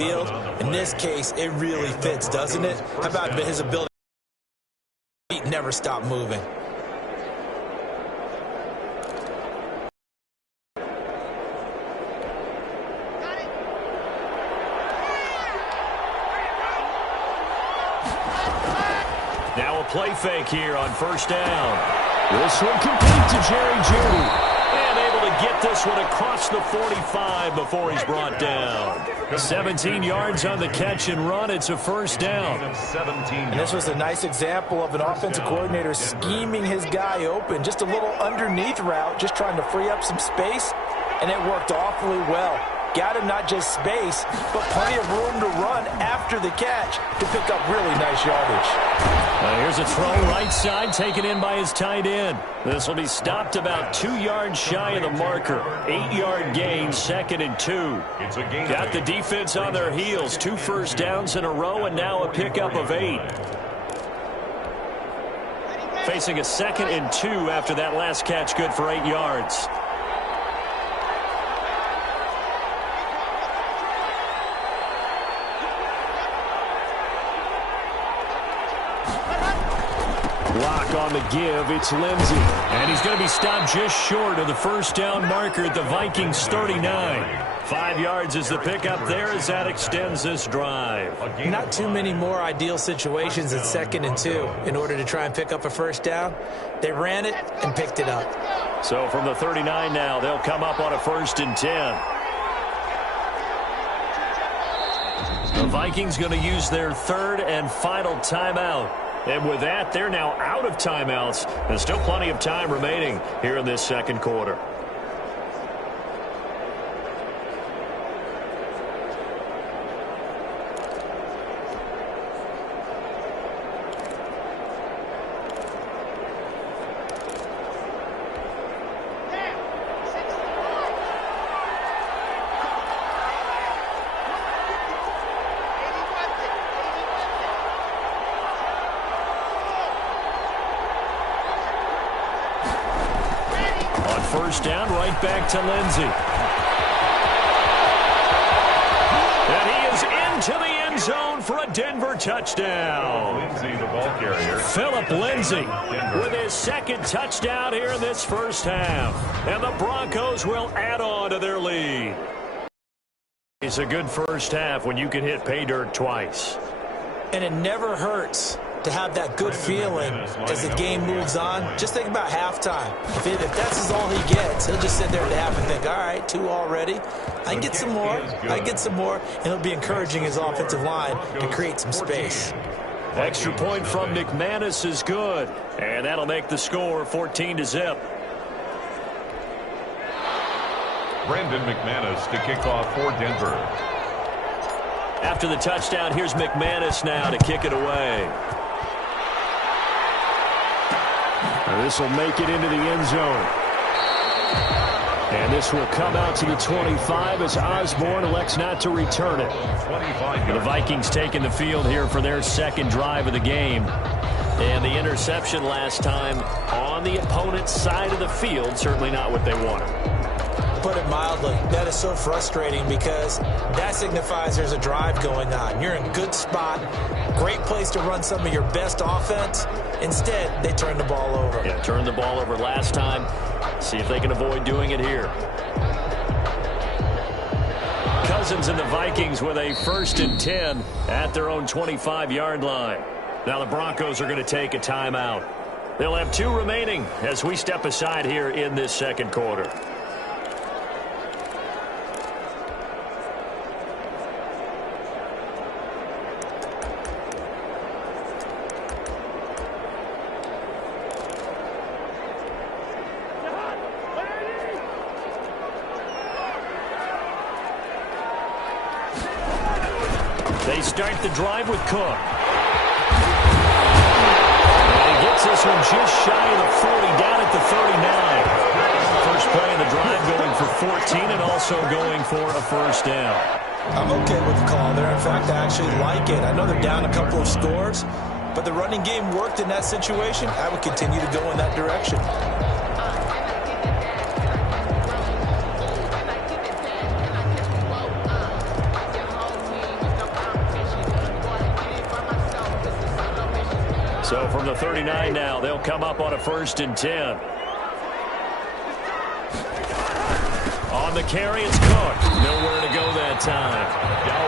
field. In this case, it really fits, doesn't it? How about his ability to never stop moving? Now a play fake here on first down. This one complete to Jerry Jeudy. And able to get this one across the 45 before he's brought down. 17 yards on the catch and run. It's a first down. And this was a nice example of an offensive coordinator scheming his guy open. Just a little underneath route, just trying to free up some space. And it worked awfully well. Got him not just space, but plenty of room to run after the catch to pick up really nice yardage. Here's a throw right side taken in by his tight end. This will be stopped about 2 yards shy of the marker. 8-yard gain, 2nd and 2. Got the defense on their heels. 2 first downs in a row and now a pickup of 8. Facing a 2nd and 2 after that last catch, good for 8 yards. Block on the give, it's Lindsey. And he's going to be stopped just short of the first down marker at the Vikings 39. 5 yards is the pickup there as that extends this drive. Not too many more ideal situations at 2nd and 2 in order to try and pick up a first down. They ran it and picked it up. So from the 39 now, they'll come up on a 1st and 10. The Vikings going to use their 3rd and final timeout. And with that, they're now out of timeouts. There's still plenty of time remaining here in this second quarter. First down, right back to Lindsey. And he is into the end zone for a Denver touchdown. Lindsey, the ball carrier. Philip Lindsey with his 2nd touchdown here in this first half. And the Broncos will add on to their lead. It's a good first half when you can hit pay dirt twice. And it never hurts to have that good feeling as the game moves on. Just think about halftime. If that's all he gets, he'll just sit there at half and think, all right, 2 already. I can get some more. I can get some more. And he'll be encouraging his offensive line to create some space. Extra point from McManus is good. And that'll make the score 14-0. Brandon McManus to kick off for Denver. After the touchdown, here's McManus now to kick it away. This will make it into the end zone. And this will come out to the 25 as Osborne elects not to return it. The Vikings taking the field here for their 2nd drive of the game. And the interception last time on the opponent's side of the field, certainly not what they wanted. Put it mildly, that is so frustrating because that signifies there's a drive going on. You're in a good spot, great place to run some of your best offense. Instead, they turn the ball over. Yeah, turned the ball over last time. See if they can avoid doing it here. Cousins and the Vikings with a 1st and 10 at their own 25-yard line. Now the Broncos are going to take a timeout. They'll have 2 remaining as we step aside here in this second quarter. They start the drive with Cook. And he gets this one just shy of the 40, down at the 39. First play of the drive going for 14 and also going for a first down. I'm okay with the call there. In fact, I actually like it. I know they're down a couple of scores, but the running game worked in that situation. I would continue to go in that direction. So from the 39 now, they'll come up on a 1st and 10. On the carry, it's Cook. Nowhere to go that time.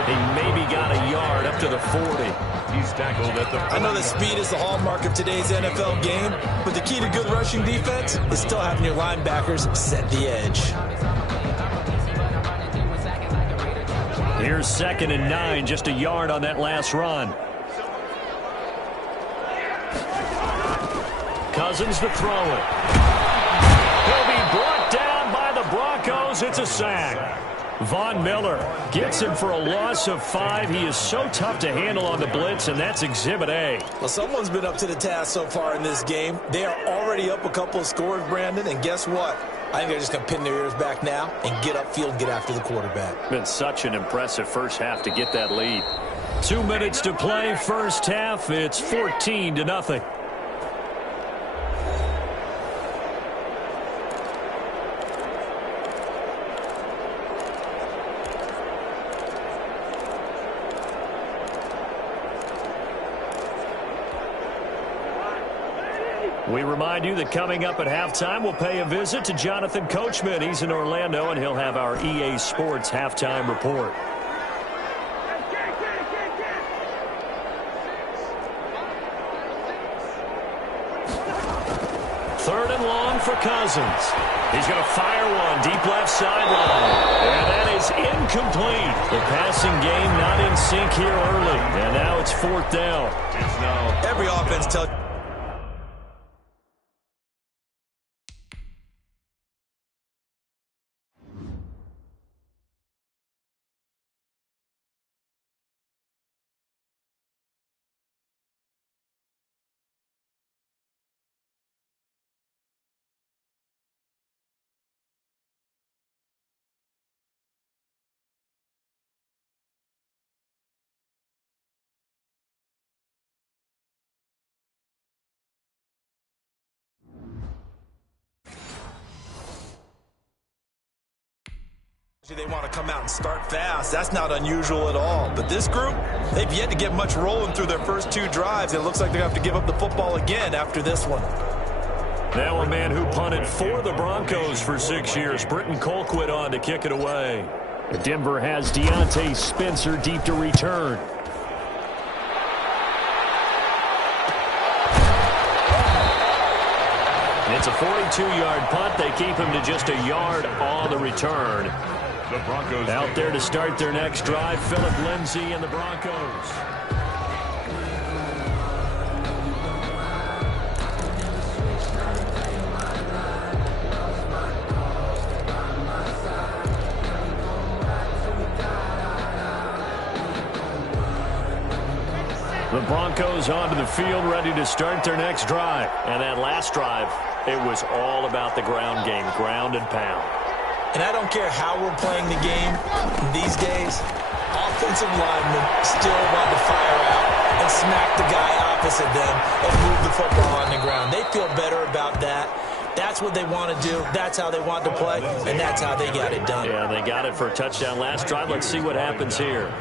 He maybe got a yard up to the 40. He's tackled at the... I know that speed is the hallmark of today's NFL game, but the key to good rushing defense is still having your linebackers set the edge. Here's 2nd and 9, just a yard on that last run. Cousins to throw it. He'll be brought down by the Broncos. It's a sack. Von Miller gets him for a loss of 5. He is so tough to handle on the blitz, and that's Exhibit A. Well, someone's been up to the task so far in this game. They are already up a couple of scores, Brandon, and guess what? I think they're just going to pin their ears back now and get upfield and get after the quarterback. Been such an impressive first half to get that lead. 2 minutes to play, first half. It's 14-0. We remind you that coming up at halftime, we'll pay a visit to Jonathan Coachman. He's in Orlando, and he'll have our EA Sports halftime report. Third and long for Cousins. He's going to fire one deep left sideline. And that is incomplete. The passing game not in sync here early. And now it's 4th down. It's now Every offense tells... They want to come out and start fast. That's not unusual at all. But this group, they've yet to get much rolling through their first 2 drives. It looks like they're going to have to give up the football again after this one. Now a man who punted for the Broncos for 6 years, Britton Colquitt on to kick it away. Denver has Deontay Spencer deep to return. It's a 42-yard punt. They keep him to just a yard on the return. the Broncos. Out there to start their next drive, Phillip Lindsay and the Broncos. The Broncos onto the field, ready to start their next drive. And that last drive, it was all about the ground game, ground and pound. And I don't care how we're playing the game these days, offensive linemen still want to fire out and smack the guy opposite them and move the football on the ground. They feel better about that. That's what they want to do. That's how they want to play, and that's how they got it done. Yeah, they got it for a touchdown last drive. Let's see what happens here.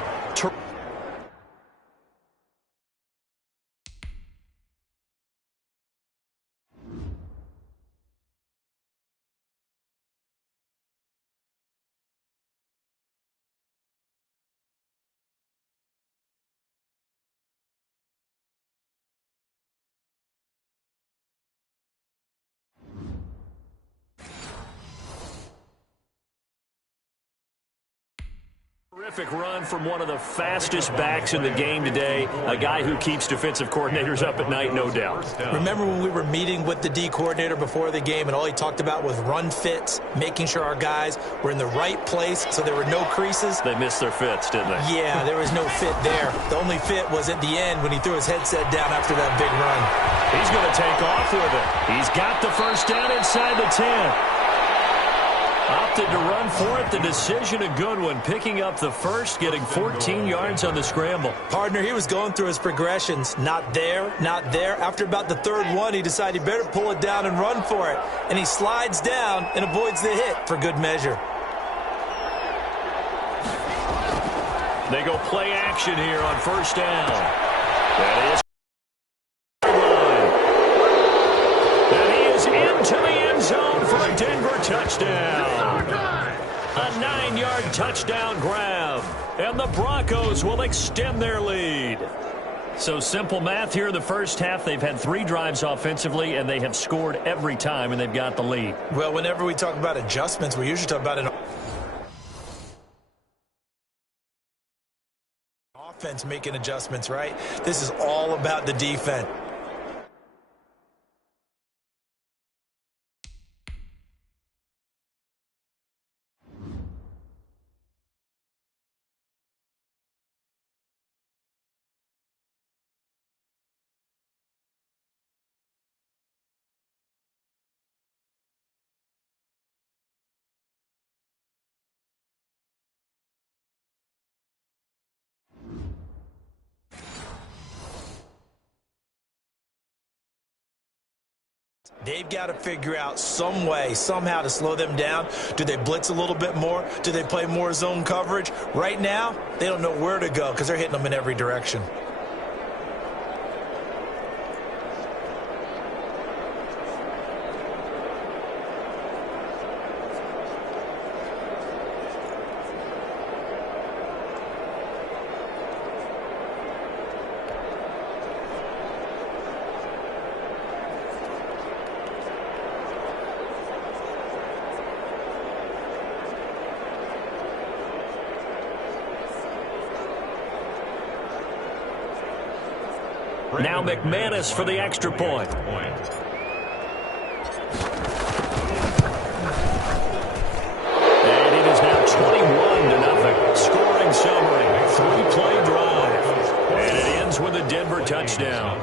Terrific run from one of the fastest backs in the game today, a guy who keeps defensive coordinators up at night, no doubt. Remember when we were meeting with the D coordinator before the game and all he talked about was run fits, making sure our guys were in the right place so there were no creases? They missed their fits, didn't they? Yeah, there was no fit there. The only fit was at the end when he threw his headset down after that big run. He's going to take off with it. He's got the first down inside the 10. Opted to run for it. The decision a good one. Picking up the first, getting 14 yards on the scramble. Partner, he was going through his progressions. Not there, not there. After about the third one, he decided he better pull it down and run for it. And he slides down and avoids the hit for good measure. They go play action here on first down. That is end zone for a Denver touchdown. A 9-yard touchdown grab. And the Broncos will extend their lead. So simple math here in the first half. They've had 3 drives offensively, and they have scored every time, and they've got the lead. Well, whenever we talk about adjustments, we usually talk about an offense making adjustments, right? This is all about the defense. They've got to figure out some way, somehow to slow them down. Do they blitz a little bit more? Do they play more zone coverage? Right now, they don't know where to go because they're hitting them in every direction. Now McManus for the extra point. And it is now 21-0. Scoring summary, 3-play drive. And it ends with a Denver touchdown.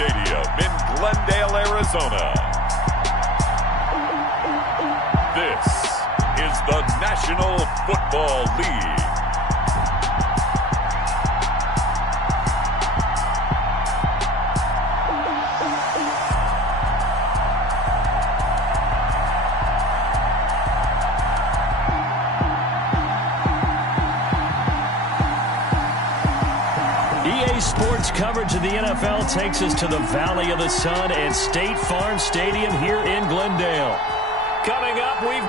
Stadium in Glendale, Arizona. This is the National Football League. EA Sports coverage of the NFL takes us to the Valley of the Sun at State Farm Stadium here in Glendale. Coming up, we've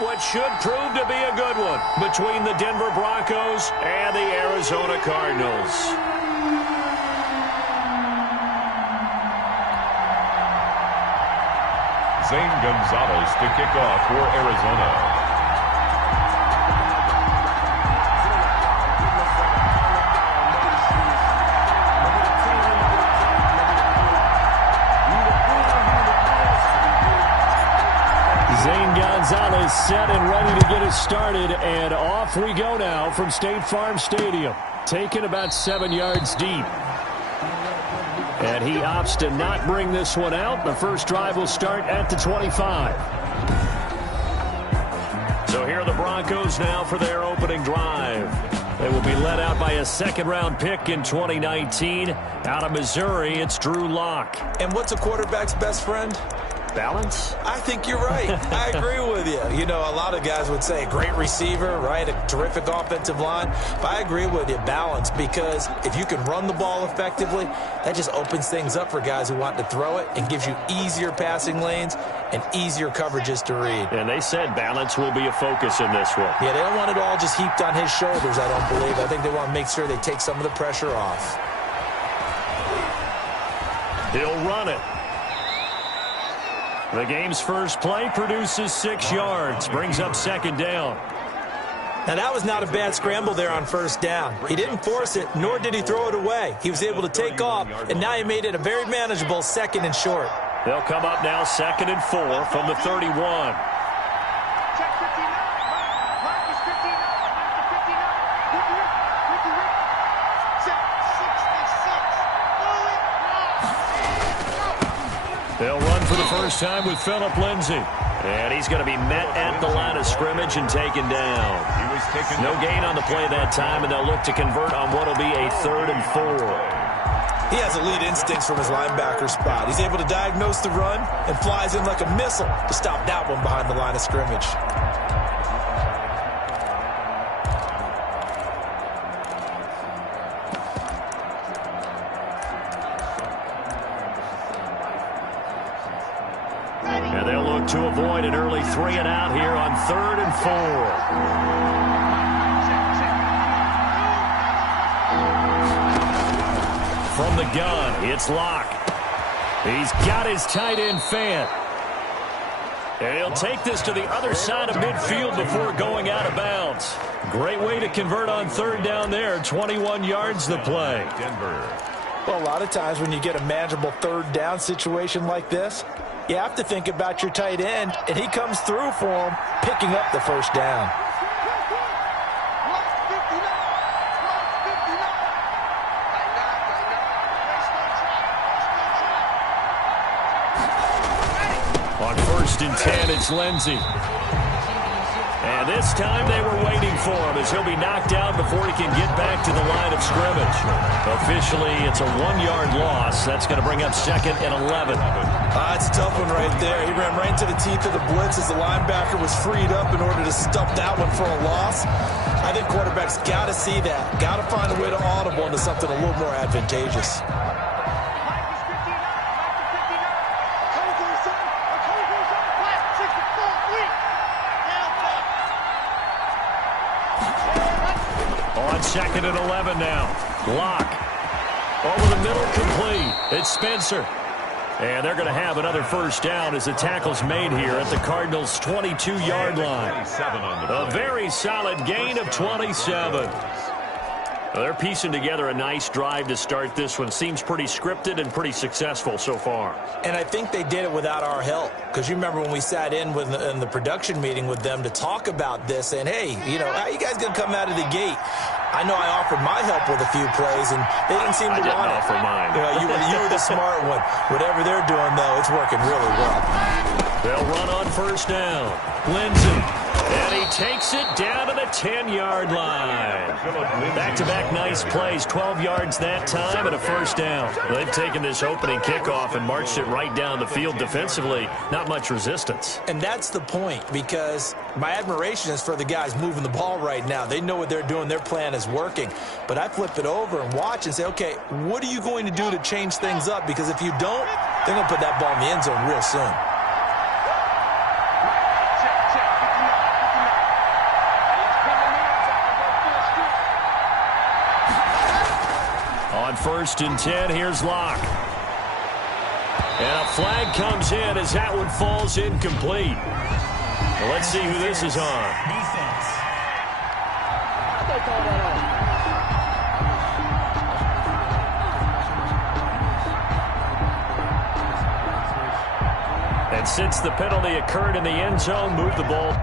what should prove to be a good one between the Denver Broncos and the Arizona Cardinals. Zane Gonzalez to kick off for Arizona. Zane Gonzalez set and ready to get us started, and off we go now from State Farm Stadium, taken about 7 yards deep. And he opts to not bring this one out. The first drive will start at the 25. So here are the Broncos now for their opening drive. They will be led out by a second-round pick in 2019. Out of Missouri, it's Drew Lock. And what's a quarterback's best friend? Balance? I think you're right. I agree with you. You know, a lot of guys would say great receiver, right? A terrific offensive line. But I agree with you, balance, because if you can run the ball effectively, that just opens things up for guys who want to throw it and gives you easier passing lanes and easier coverages to read. And they said balance will be a focus in this one. Yeah, they don't want it all just heaped on his shoulders, I don't believe. I think they want to make sure they take some of the pressure off. He'll run it. The game's first play produces 6 yards, brings up second down. Now, that was not a bad scramble there on first down. He didn't force it, nor did he throw it away. He was able to take off, and now he made it a very manageable second and short. They'll come up now 2nd and 4 from the 31. They'll run for the first time with Phillip Lindsay. And he's going to be met at the line of scrimmage and taken down. No gain on the play that time, and they'll look to convert on what will be a 3rd and 4. He has elite instincts from his linebacker spot. He's able to diagnose the run and flies in like a missile to stop that one behind the line of scrimmage. And they'll look to avoid an early 3 and out here on 3rd and 4. From the gun, it's Lock. He's got his tight end fan. And he'll take this to the other side of midfield before going out of bounds. Great way to convert on 3rd down there. 21 yards the play. Denver. Well, a lot of times when you get a manageable 3rd down situation like this, you have to think about your tight end, and he comes through for him, picking up the first down. On 1st and 10, it's Lindsay. And this time they were waiting for him as he'll be knocked out before he can get back to the line of scrimmage. Officially, it's a 1-yard loss. That's going to bring up 2nd and 11. That's a tough one right there. He ran right into the teeth of the blitz as the linebacker was freed up in order to stop that one for a loss. I think quarterbacks got to see that. Got to find a way to audible into something a little more advantageous. On 2nd and 11 now. Lock. Over the middle, complete. It's Spencer. And they're going to have another first down as the tackle's made here at the Cardinals' 22-yard line. A very solid gain of 27. Well, they're piecing together a nice drive to start this one. Seems pretty scripted and pretty successful so far. And I think they did it without our help. Because you remember when we sat in the production meeting with them to talk about this, and hey, you know, how you guys going to come out of the gate? I know I offered my help with a few plays, and they didn't seem to want it. I didn't offer mine. You were the smart one. Whatever they're doing, though, it's working really well. They'll run on first down. Lindsay. And he takes it down to the 10-yard line. Back-to-back nice plays. 12 yards that time and a first down. They've taken this opening kickoff and marched it right down the field defensively. Not much resistance. And that's the point, because my admiration is for the guys moving the ball right now. They know what they're doing. Their plan is working. But I flip it over and watch and say, okay, what are you going to do to change things up? Because if you don't, they're going to put that ball in the end zone real soon. On 1st and 10, here's Locke. And a flag comes in as that one falls incomplete. Well, let's see who this is on. Defense. And since the penalty occurred in the end zone, move the ball.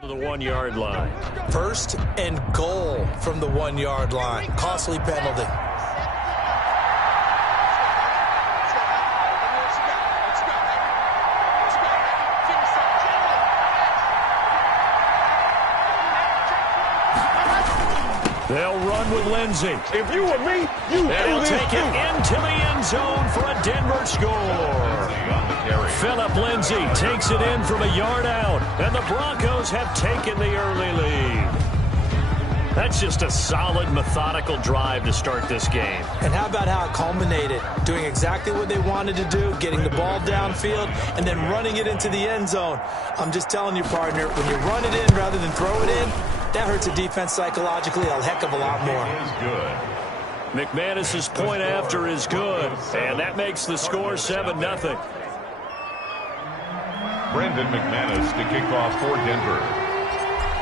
To the 1-yard line. 1st and goal from the 1-yard line. Costly penalty. They'll run with Lindsey. If you were me, you and he'll take it into the end zone for a Denver score. Phillip Lindsay takes it in from a yard out, and the Broncos have taken the early lead. That's just a solid, methodical drive to start this game. And how about how it culminated? Doing exactly what they wanted to do, getting the ball downfield, and then running it into the end zone. I'm just telling you, partner, when you run it in rather than throw it in, that hurts a defense psychologically a heck of a lot more. McManus's point after is good, and that makes the score 7-0. Brandon McManus to kick off for Denver.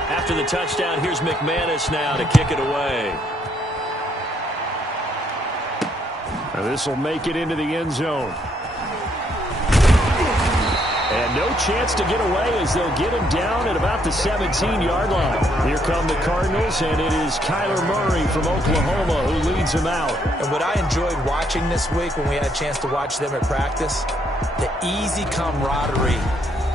After the touchdown, here's McManus now to kick it away. Now this will make it into the end zone. And no chance to get away as they'll get him down at about the 17-yard line. Here come the Cardinals, and it is Kyler Murray from Oklahoma who leads him out. And what I enjoyed watching this week when we had a chance to watch them at practice, the easy camaraderie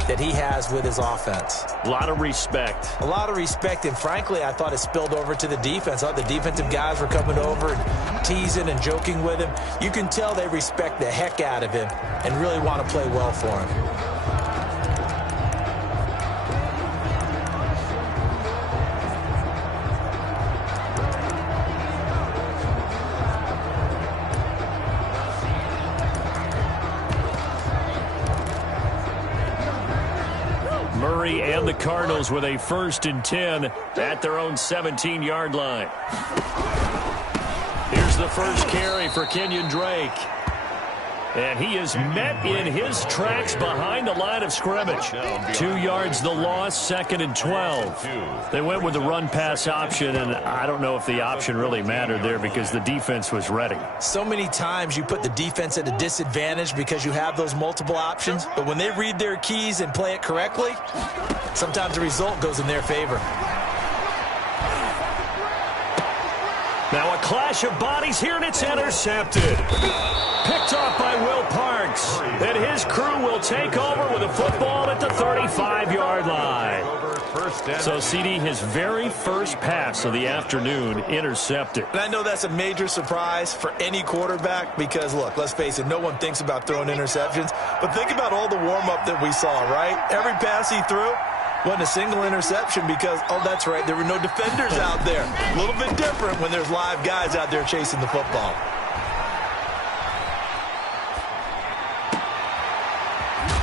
that he has with his offense. A lot of respect. A lot of respect, and frankly, I thought it spilled over to the defense. I thought the defensive guys were coming over and teasing and joking with him. You can tell they respect the heck out of him and really want to play well for him. Murray and the Cardinals with a 1st and 10 at their own 17-yard line. Here's the first carry for Kenyon Drake. And he is met in his tracks behind the line of scrimmage. 2 yards the loss, 2nd and 12. They went with the run-pass option, and I don't know if the option really mattered there because the defense was ready. So many times you put the defense at a disadvantage because you have those multiple options, but when they read their keys and play it correctly, sometimes the result goes in their favor. Now a clash of bodies here, and it's intercepted. Picked off by Will Parks. And his crew will take over with a football at the 35-yard line. So, CD, his very first pass of the afternoon intercepted. And I know that's a major surprise for any quarterback because, look, let's face it, no one thinks about throwing interceptions. But think about all the warm-up that we saw, right? Every pass he threw wasn't a single interception because, oh, that's right, there were no defenders out there. A little bit different when there's live guys out there chasing the football.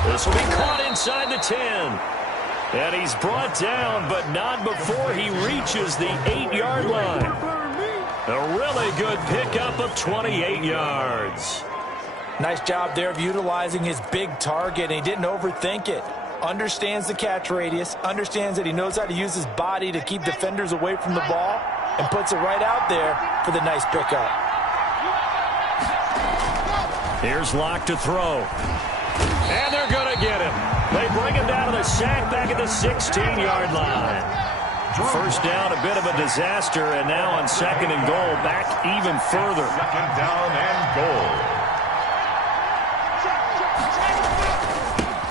This will be caught inside the 10. And he's brought down, but not before he reaches the 8-yard line. A really good pickup of 28 yards. Nice job there of utilizing his big target, and he didn't overthink it. Understands the catch radius, understands that he knows how to use his body to keep defenders away from the ball, and puts it right out there for the nice pickup. Here's Locke to throw. And they're going to get him. They bring him down to the sack back at the 16-yard line. First down, a bit of a disaster, and now on second and goal, back even further. Second down and goal.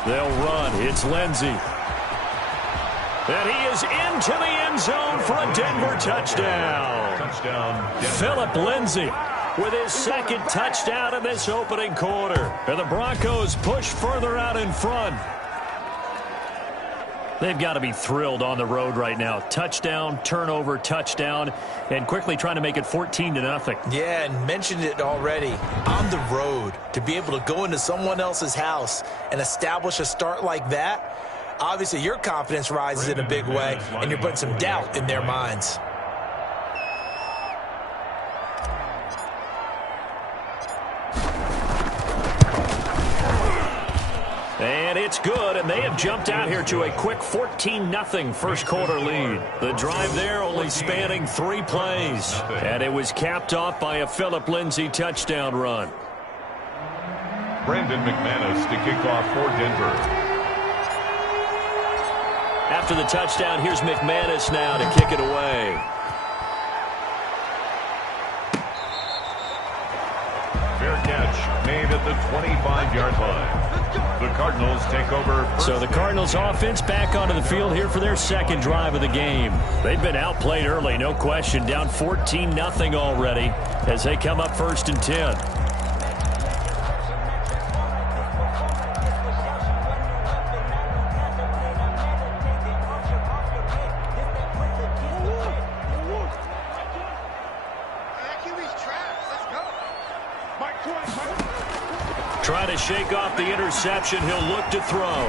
They'll run. It's Lindsey. And he is into the end zone for a Denver touchdown. Touchdown, Denver. Philip Lindsey with his second touchdown in this opening quarter. And the Broncos push further out in front. They've got to be thrilled on the road right now. Touchdown, turnover, touchdown, and quickly trying to make it 14-0. Yeah, and mentioned it already. On the road, to be able to go into someone else's house and establish a start like that, obviously your confidence rises in a big way, and you're putting some doubt in their minds. And it's good, and they have jumped out here to a quick 14-0 first quarter lead. The drive there only spanning 3 plays, and it was capped off by a Philip Lindsey touchdown run. Brandon McManus to kick off for Denver. After the touchdown, here's McManus now to kick it away. Fair catch made at the 25-yard line. The Cardinals take over. So the Cardinals offense back onto the field here for their second drive of the game. They've been outplayed early, no question. Down 14-0 already as they come up 1st and 10. Trying to shake off the interception. He'll look to throw.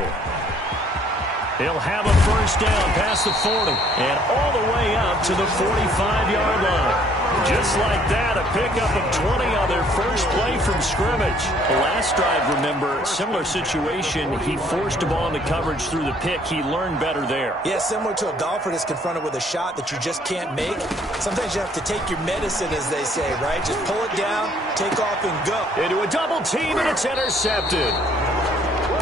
He'll have a first down past the 40 and all the way up to the 45-yard line. Just like that, a pickup of 20 on their first play from scrimmage. The last drive, remember, similar situation. He forced a ball into coverage through the pick. He learned better there. Yeah, similar to a golfer that's confronted with a shot that you just can't make. Sometimes you have to take your medicine, as they say, right? Just pull it down, take off, and go. Into a double team, and it's intercepted.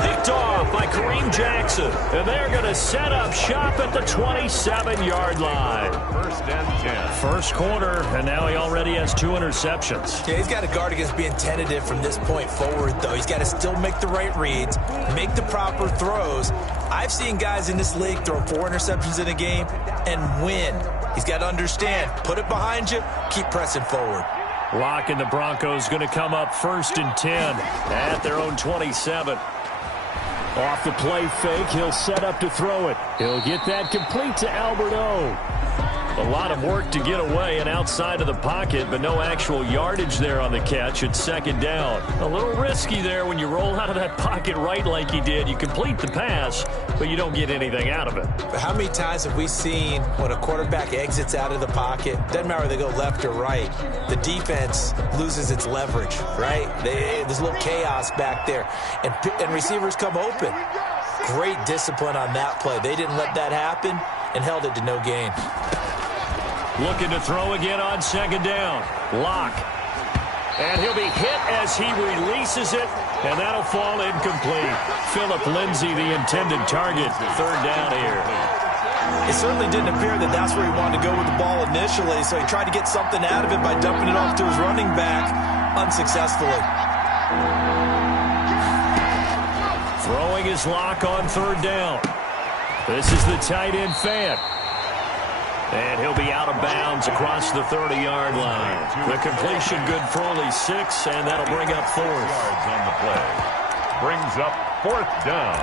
Picked off by Kareem Jackson. And they're going to set up shop at the 27-yard line. 1st and 10. First quarter, and now he already has 2 interceptions. Yeah, he's got to guard against being tentative from this point forward, though. He's got to still make the right reads, make the proper throws. I've seen guys in this league throw 4 interceptions in a game and win. He's got to understand, put it behind you, keep pressing forward. Locke and the Broncos going to come up 1st and 10 at their own 27. Off the play fake, he'll set up to throw it. He'll get that complete to Albert O. A lot of work to get away and outside of the pocket, but no actual yardage there on the catch. It's 2nd down. A little risky there when you roll out of that pocket right like he did. You complete the pass, but you don't get anything out of it. How many times have we seen when a quarterback exits out of the pocket, doesn't matter whether they go left or right, the defense loses its leverage, right? There's a little chaos back there, and receivers come open. Great discipline on that play. They didn't let that happen and held it to no gain. Looking to throw again on 2nd down. Locke. And he'll be hit as he releases it, and that'll fall incomplete. Philip Lindsey, the intended target. 3rd down here. It certainly didn't appear that that's where he wanted to go with the ball initially, so he tried to get something out of it by dumping it off to his running back unsuccessfully. Throwing his Locke on 3rd down. This is the tight end fan. And he'll be out of bounds across the 30-yard line. The completion good for only 6, and that'll bring up 4th. Yards on the play. Brings up 4th down.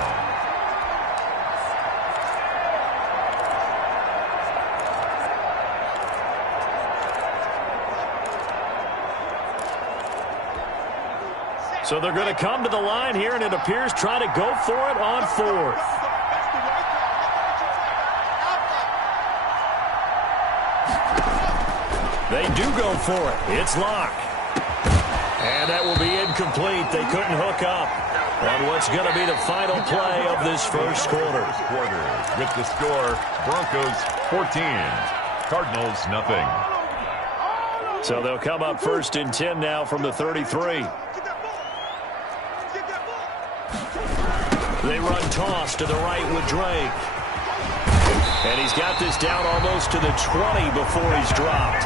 So they're going to come to the line here, and it appears try to go for it on 4th. They do go for it. It's Locke. And that will be incomplete. They couldn't hook up on what's going to be the final play of this first quarter. With the score, Broncos 14, Cardinals nothing. So they'll come up 1st and 10 now from the 33. They run toss to the right with Drake. And he's got this down almost to the 20 before he's dropped.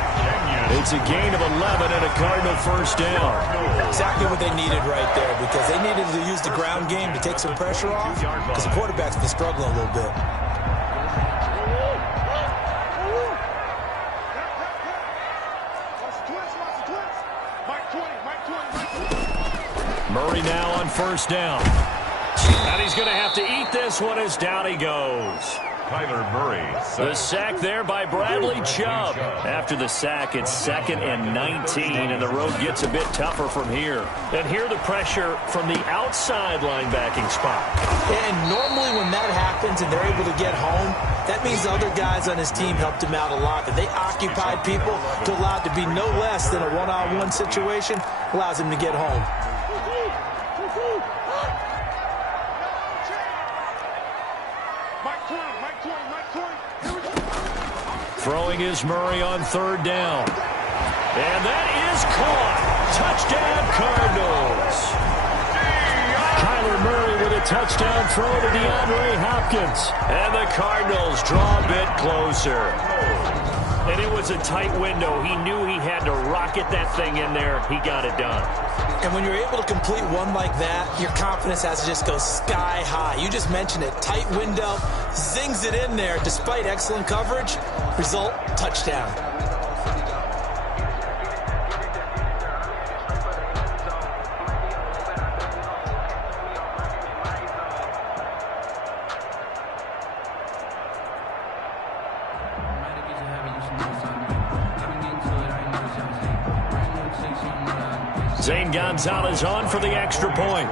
It's a gain of 11 and a Cardinal first down. Exactly what they needed right there, because they needed to use the ground game to take some pressure off, because the quarterback's been struggling a little bit. Murray now on first down. And he's going to have to eat this one as down he goes. Kyler Murray. The sack there by Bradley Chubb. After the sack, it's 2nd and 19, and the road gets a bit tougher from here. And here the pressure from the outside linebacking spot. And normally when that happens and they're able to get home, that means the other guys on his team helped him out a lot. That they occupied people to allow it to be no less than a one-on-one situation, allows him to get home. Throwing is Murray on 3rd down. And that is caught. Touchdown, Cardinals. Kyler Murray with a touchdown throw to DeAndre Hopkins. And the Cardinals draw a bit closer. And it was a tight window. He knew he had to rocket that thing in there. He got it done. And when you're able to complete one like that, your confidence has to just go sky high. You just mentioned it. Tight window, zings it in there despite excellent coverage. Result, touchdown. Zane Gonzalez on for the extra point.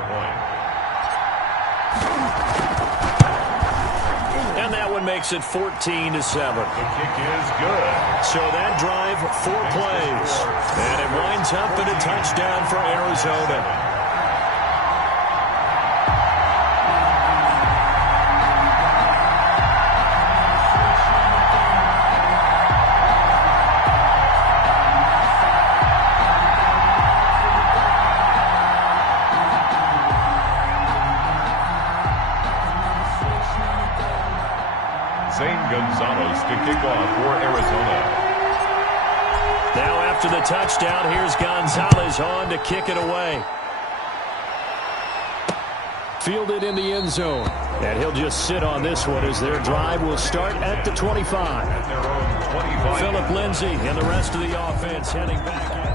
And that one makes it 14-7. The kick is good. So that drive, 4 plays. And it winds up in a touchdown for Arizona. Gonzalez to kick off for Arizona. Now after the touchdown, here's Gonzalez on to kick it away. Fielded in the end zone. And he'll just sit on this one as their drive will start at the 25. At their own 25. Phillip Lindsay and the rest of the offense heading back in.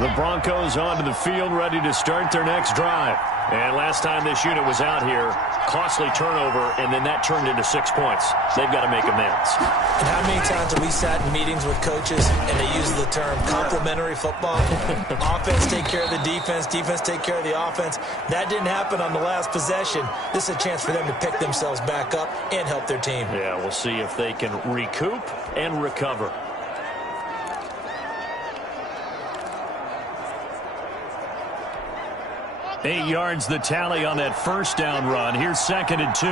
The Broncos onto the field, ready to start their next drive. And last time this unit was out here, costly turnover, and then that turned into 6 points. They've got to make amends. And how many times have we sat in meetings with coaches and they use the term complementary football? Offense take care of the defense, defense take care of the offense. That didn't happen on the last possession. This is a chance for them to pick themselves back up and help their team. Yeah, we'll see if they can recoup and recover. Eight yards the tally on that first down run. Here's 2nd and 2.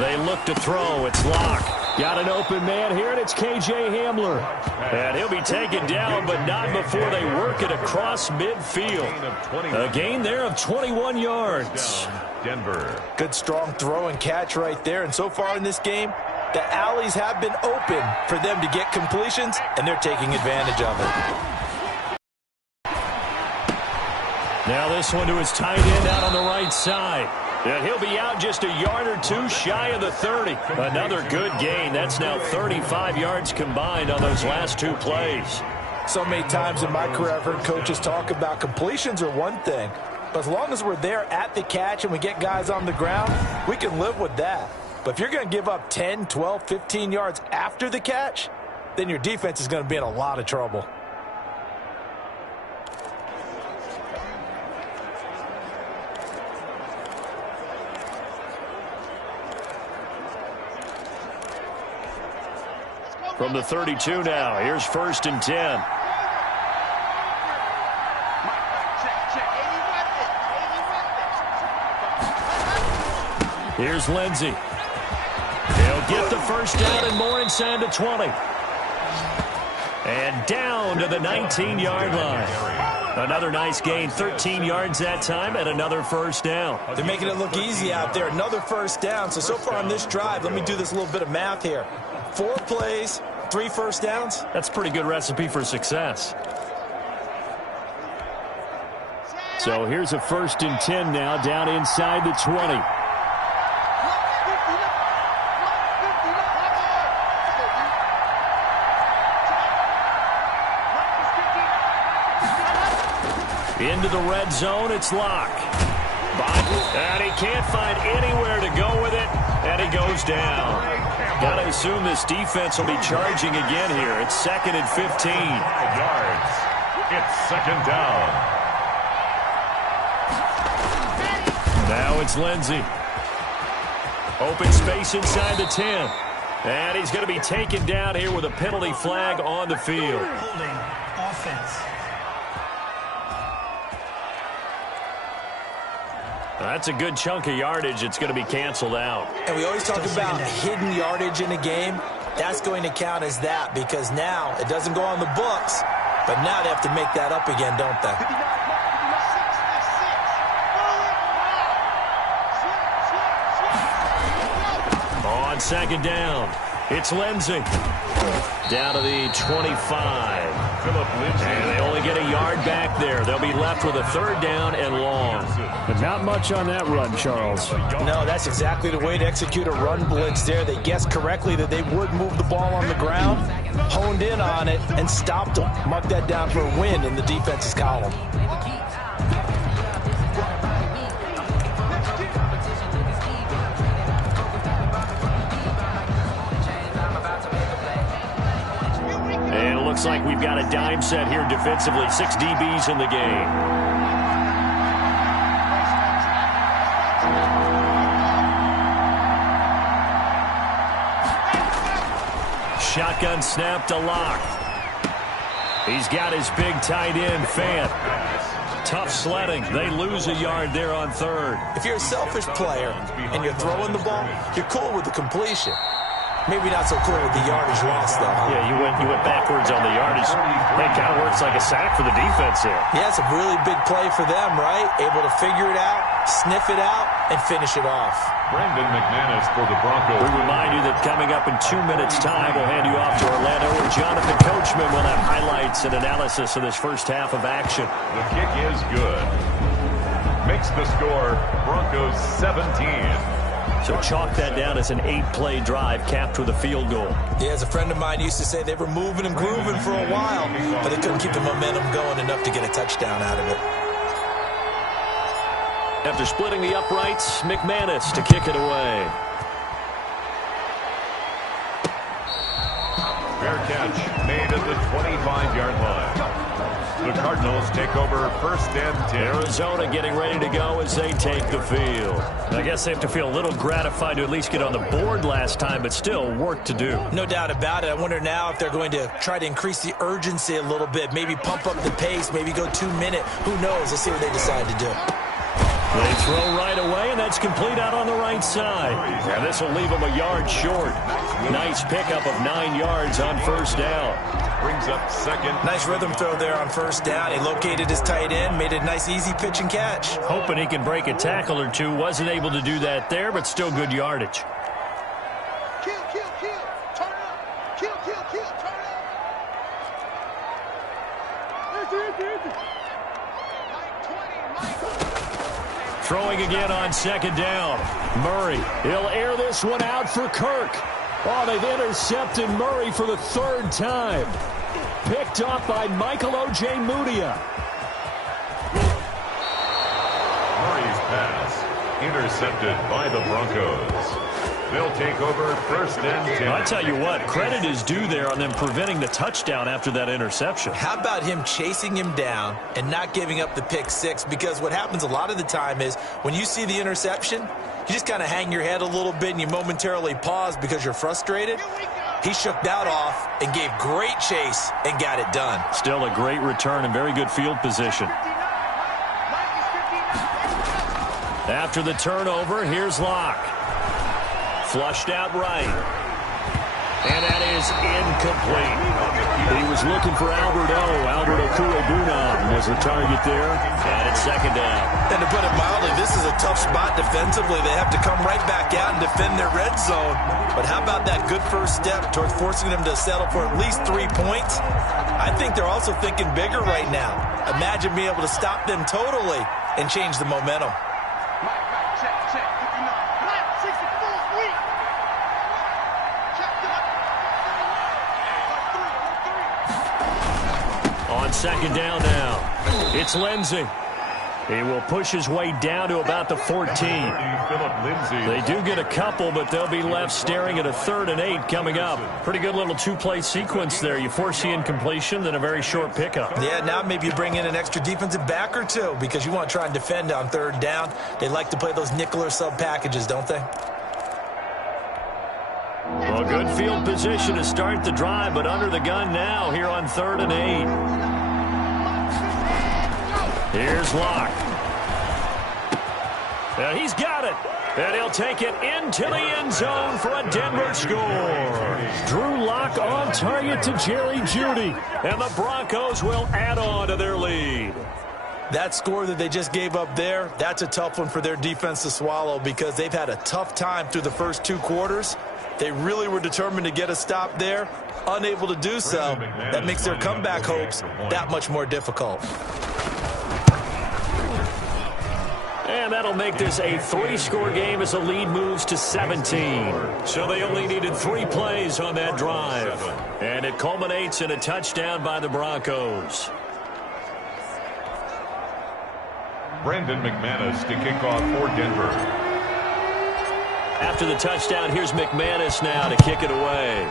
They look to throw. It's Locke. Got an open man here, and it's K.J. Hamler. And he'll be taken down, but not before they work it across midfield. A gain there of 21 yards. Denver. Good strong throw and catch right there. And so far in this game, the alleys have been open for them to get completions, and they're taking advantage of it. Now this one to his tight end out on the right side. And he'll be out just a yard or two shy of the 30. Another good gain. That's now 35 yards combined on those last 2 plays. So many times in my career I've heard coaches talk about completions are one thing, but as long as we're there at the catch and we get guys on the ground, we can live with that. But if you're going to give up 10, 12, 15 yards after the catch, then your defense is going to be in a lot of trouble. From the 32 now, here's 1st and 10. Here's Lindsey. He'll get the first down and more inside the 20. And down to the 19-yard line. Another nice gain, 13 yards that time, and another first down. They're making it look easy out there. Another first down. So far on this drive, let me do this little bit of math here. 4 plays, 3 first downs. That's a pretty good recipe for success. So here's a 1st and 10 now, down inside the 20. Into the red zone, it's Locke. And he can't find anywhere to go with it, and he goes down. Got to assume this defense will be charging again here. It's 2nd and 15. 5 yards. It's 2nd down. Now it's Lindsey. Open space inside the 10. And he's going to be taken down here with a penalty flag on the field. Holding offense. That's a good chunk of yardage. It's going to be canceled out. And we always talk about hidden yardage in a game. That's going to count as that because now it doesn't go on the books, but now they have to make that up again, don't they? On 2nd down, it's Lindsey. Down to the 25. And they only get a yard back there. They'll be left with a 3rd down and long. But not much on that run, Charles. No, that's exactly the way to execute a run blitz there. They guessed correctly that they would move the ball on the ground, honed in on it, and stopped them. Mark that down for a win in the defense's column. And it looks like we've got a dime set here defensively. 6 DBs in the game. Shotgun snap to Locke. He's got his big tight end, Fant. Tough sledding. They lose a yard there on 3rd. If you're a selfish player and you're throwing the ball, you're cool with the completion. Maybe not so cool with the yardage loss, though. Huh? Yeah, you went backwards on the yardage. That kind of works like a sack for the defense there. Yeah, it's a really big play for them, right? Able to figure it out, sniff it out, and finish it off. Brandon McManus for the Broncos. We remind you that coming up in 2 minutes' time, we'll hand you off to Orlando, where Jonathan Coachman will have highlights and analysis of this first half of action. The kick is good. Makes the score Broncos 17. So chalk that down as an 8-play drive capped with a field goal. Yeah, as a friend of mine used to say, they were moving and grooving for a while, but they couldn't keep the momentum going enough to get a touchdown out of it. After splitting the uprights, McManus to kick it away. Fair catch made at the 25-yard line. The Cardinals take over 1st and 10. Arizona getting ready to go as they take the field. I guess they have to feel a little gratified to at least get on the board last time, but still work to do. No doubt about it. I wonder now if they're going to try to increase the urgency a little bit, maybe pump up the pace, maybe go 2-minute. Who knows? Let's see what they decide to do. They throw right away, and that's complete out on the right side. And this will leave them a yard short. Nice pickup of 9 yards on 1st down. Brings up 2nd. Nice rhythm throw there on 1st down. He located his tight end, made it a nice easy pitch and catch. Hoping he can break a tackle or two. Wasn't able to do that there, but still good yardage. Kill, turn up. Kill, turn up. Throwing again on 2nd down. Murray, he'll air this one out for Kirk. Oh, they've intercepted Murray for the 3rd time. Picked off by Michael Ojemudia. Murray's pass intercepted by the Broncos. They'll take over first and 10. I tell you what, credit is due there on them preventing the touchdown after that interception. How about him chasing him down and not giving up the pick six? Because what happens a lot of the time is when you see the interception, you just kind of hang your head a little bit and you momentarily pause because you're frustrated. He shook that off and gave great chase and got it done. Still a great return and very good field position. After the turnover, here's Locke. Flushed out right. And that is incomplete. He was looking for Alberto Okuebunam was the target there. And it's second down. And to put it mildly, this is a tough spot defensively. They have to come right back out and defend their red zone. But how about that good first step towards forcing them to settle for at least 3 points? I think they're also thinking bigger right now. Imagine being able to stop them totally and change the momentum. On second down now, it's Lindsey. He will push his way down to about the 14. They do get a couple, but they'll be left staring at a 3rd and 8 coming up. Pretty good little two-play sequence there. You force the incompletion, then a very short pickup. Yeah, now maybe you bring in an extra defensive back or two because you want to try and defend on 3rd down. They like to play those nickel or sub packages, don't they? Well, good field position to start the drive, but under the gun now here on 3rd and 8. Here's Locke. And he's got it. And he'll take it into the end zone for a Denver score. Drew Locke on target to Jerry Jeudy. And the Broncos will add on to their lead. That score that they just gave up there, that's a tough one for their defense to swallow because they've had a tough time through the first 2 quarters. They really were determined to get a stop there, unable to do so. That makes their comeback hopes that much more difficult. And that'll make this a 3-score game as the lead moves to 17. So they only needed 3 plays on that drive. And it culminates in a touchdown by the Broncos. Brandon McManus to kick off for Denver. After the touchdown, here's McManus now to kick it away.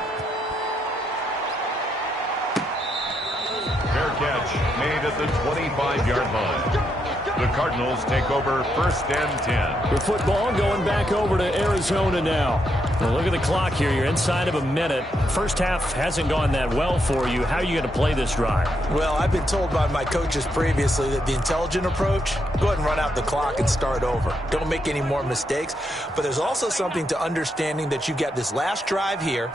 Fair catch made at the 25-yard line. The Cardinals take over first and 10. The football going back over to Arizona now. Well, look at the clock here. You're inside of a minute. First half hasn't gone that well for you. How are you going to play this drive? Well, I've been told by my coaches previously that the intelligent approach, go ahead and run out the clock and start over. Don't make any more mistakes. But there's also something to understanding that you got this last drive here.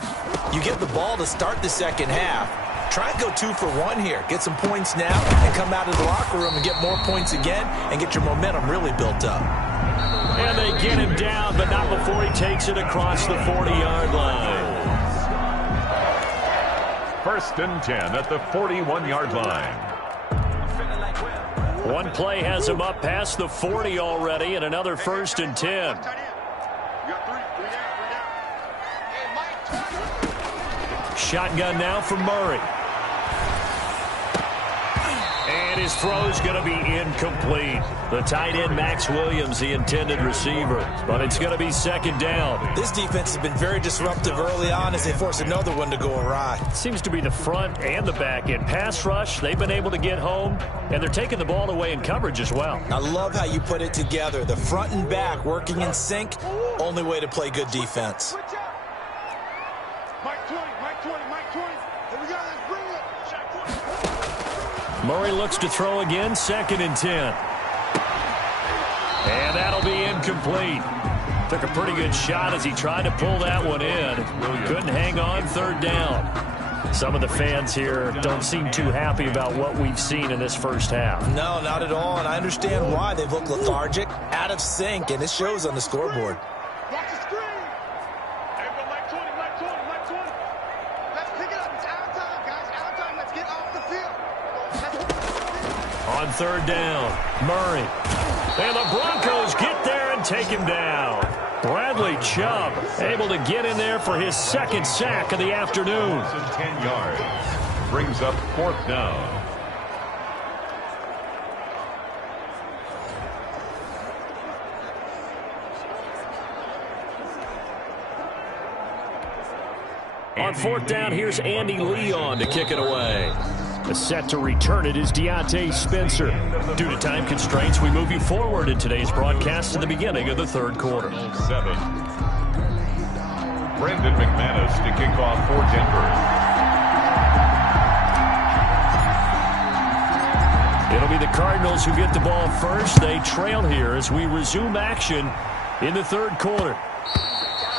You get the ball to start the second half. Try and go 2 for 1 here. Get some points now and come out of the locker room and get more points again and get your momentum really built up. And they get him down, but not before he takes it across the 40-yard line. First and 10 at the 41-yard line. One play has him up past the 40 already, and another first and 10. Shotgun now for Murray. And his throw's going to be incomplete. The tight end, Max Williams, the intended receiver. But it's going to be second down. This defense has been very disruptive early on as they force another one to go awry. Seems to be the front and the back end. Pass rush, they've been able to get home, and they're taking the ball away in coverage as well. I love how you put it together. The front and back working in sync, only way to play good defense. Murray looks to throw again, second and 10. And that'll be incomplete. Took a pretty good shot as he tried to pull that one in. Couldn't hang on, third down. Some of the fans here don't seem too happy about what we've seen in this first half. No, not at all, and I understand why. They've looked lethargic, out of sync, and it shows on the scoreboard. On third down, Murray. And the Broncos get there and take him down. Bradley Chubb able to get in there for his second sack of the afternoon. 10 yards. Brings up fourth down. On fourth down, here's Andy Leon to kick it away. The set to return it is Deontay Spencer. Due to time constraints, we move you forward in today's broadcast to the beginning of the third quarter. 7. Brendan McManus to kick off for Denver. It'll be the Cardinals who get the ball first. They trail here as we resume action in the third quarter.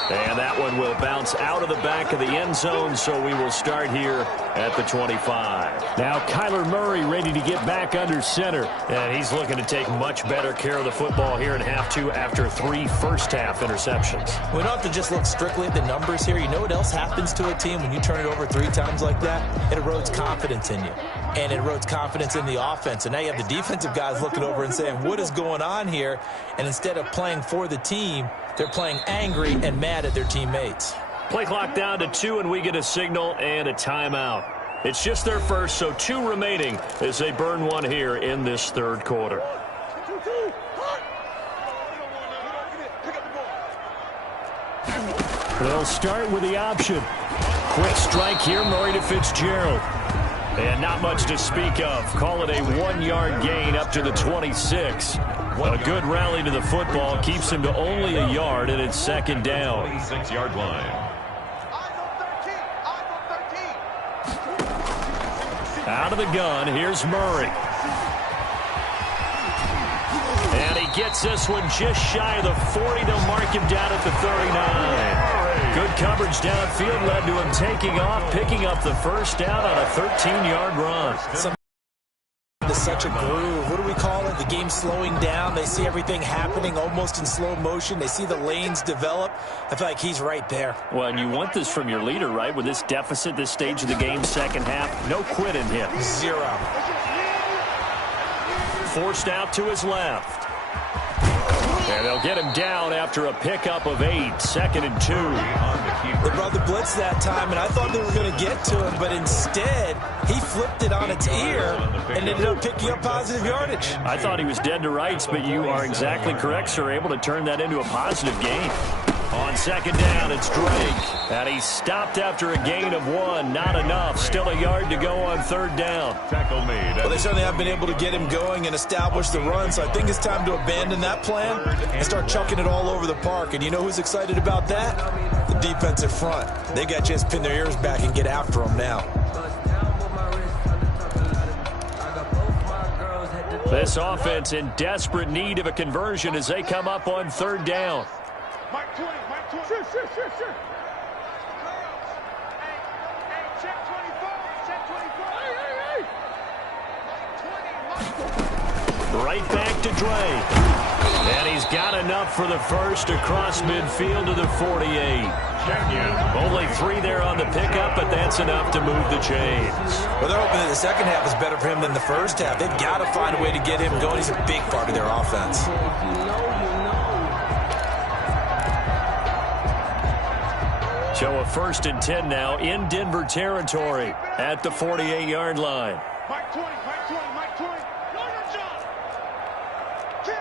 And that one will bounce out of the back of the end zone, so we will start here at the 25. Now Kyler Murray ready to get back under center. And he's looking to take much better care of the football here in half two after 3 first-half interceptions. We don't have to just look strictly at the numbers here. You know what else happens to a team when you turn it over 3 times like that? It erodes confidence in you. And it erodes confidence in the offense. And now you have the defensive guys looking over and saying, what is going on here? And instead of playing for the team, they're playing angry and mad at their teammates. Play clock down to 2, and we get a signal and a timeout. It's just their first, so 2 remaining as they burn one here in this third quarter. They'll start with the option. Quick strike here, Murray to Fitzgerald. And not much to speak of. Call it a 1-yard gain up to the 26. A good rally to the football keeps him to only a yard, and it's second down. 26-yard line. Out of the gun, here's Murray. And he gets this one just shy of the 40. They'll mark him down at the 39. Good coverage downfield led to him taking off, picking up the first down on a 13-yard run. It's such a groove. What do we call it? The game slowing down. They see everything happening almost in slow motion. They see the lanes develop. I feel like he's right there. Well, and you want this from your leader, right? With this deficit, this stage of the game, second half, no quit in him. 0. Forced out to his left. And they'll get him down after a pickup of 8, 2nd and 2. They brought the blitz that time, and I thought they were going to get to him, but instead, he flipped it on its ear and ended up picking up positive yardage. I thought he was dead to rights, but you are exactly correct, sir, able to turn that into a positive gain. On second down, it's Drake. And he stopped after a gain of 1. Not enough. Still a yard to go on third down. Tackle made. Well, they certainly haven't been able to get him going and establish the run, so I think it's time to abandon that plan and start chucking it all over the park. And you know who's excited about that? The defensive front. They got a chance to pin their ears back and get after him now. This offense in desperate need of a conversion as they come up on third down. Mike 20, Mike 20. Sure. Hey, check 24, check 24. Right back to Drake. And he's got enough for the first across midfield to the 48. Only 3 there on the pickup, but that's enough to move the chains. Well, they're hoping that the second half is better for him than the first half. They've got to find a way to get him going. He's a big part of their offense. So a 1st and 10 now in Denver territory at the 48-yard line. Mike 20, Mike 20, Mike 20. Longer jump. Kill.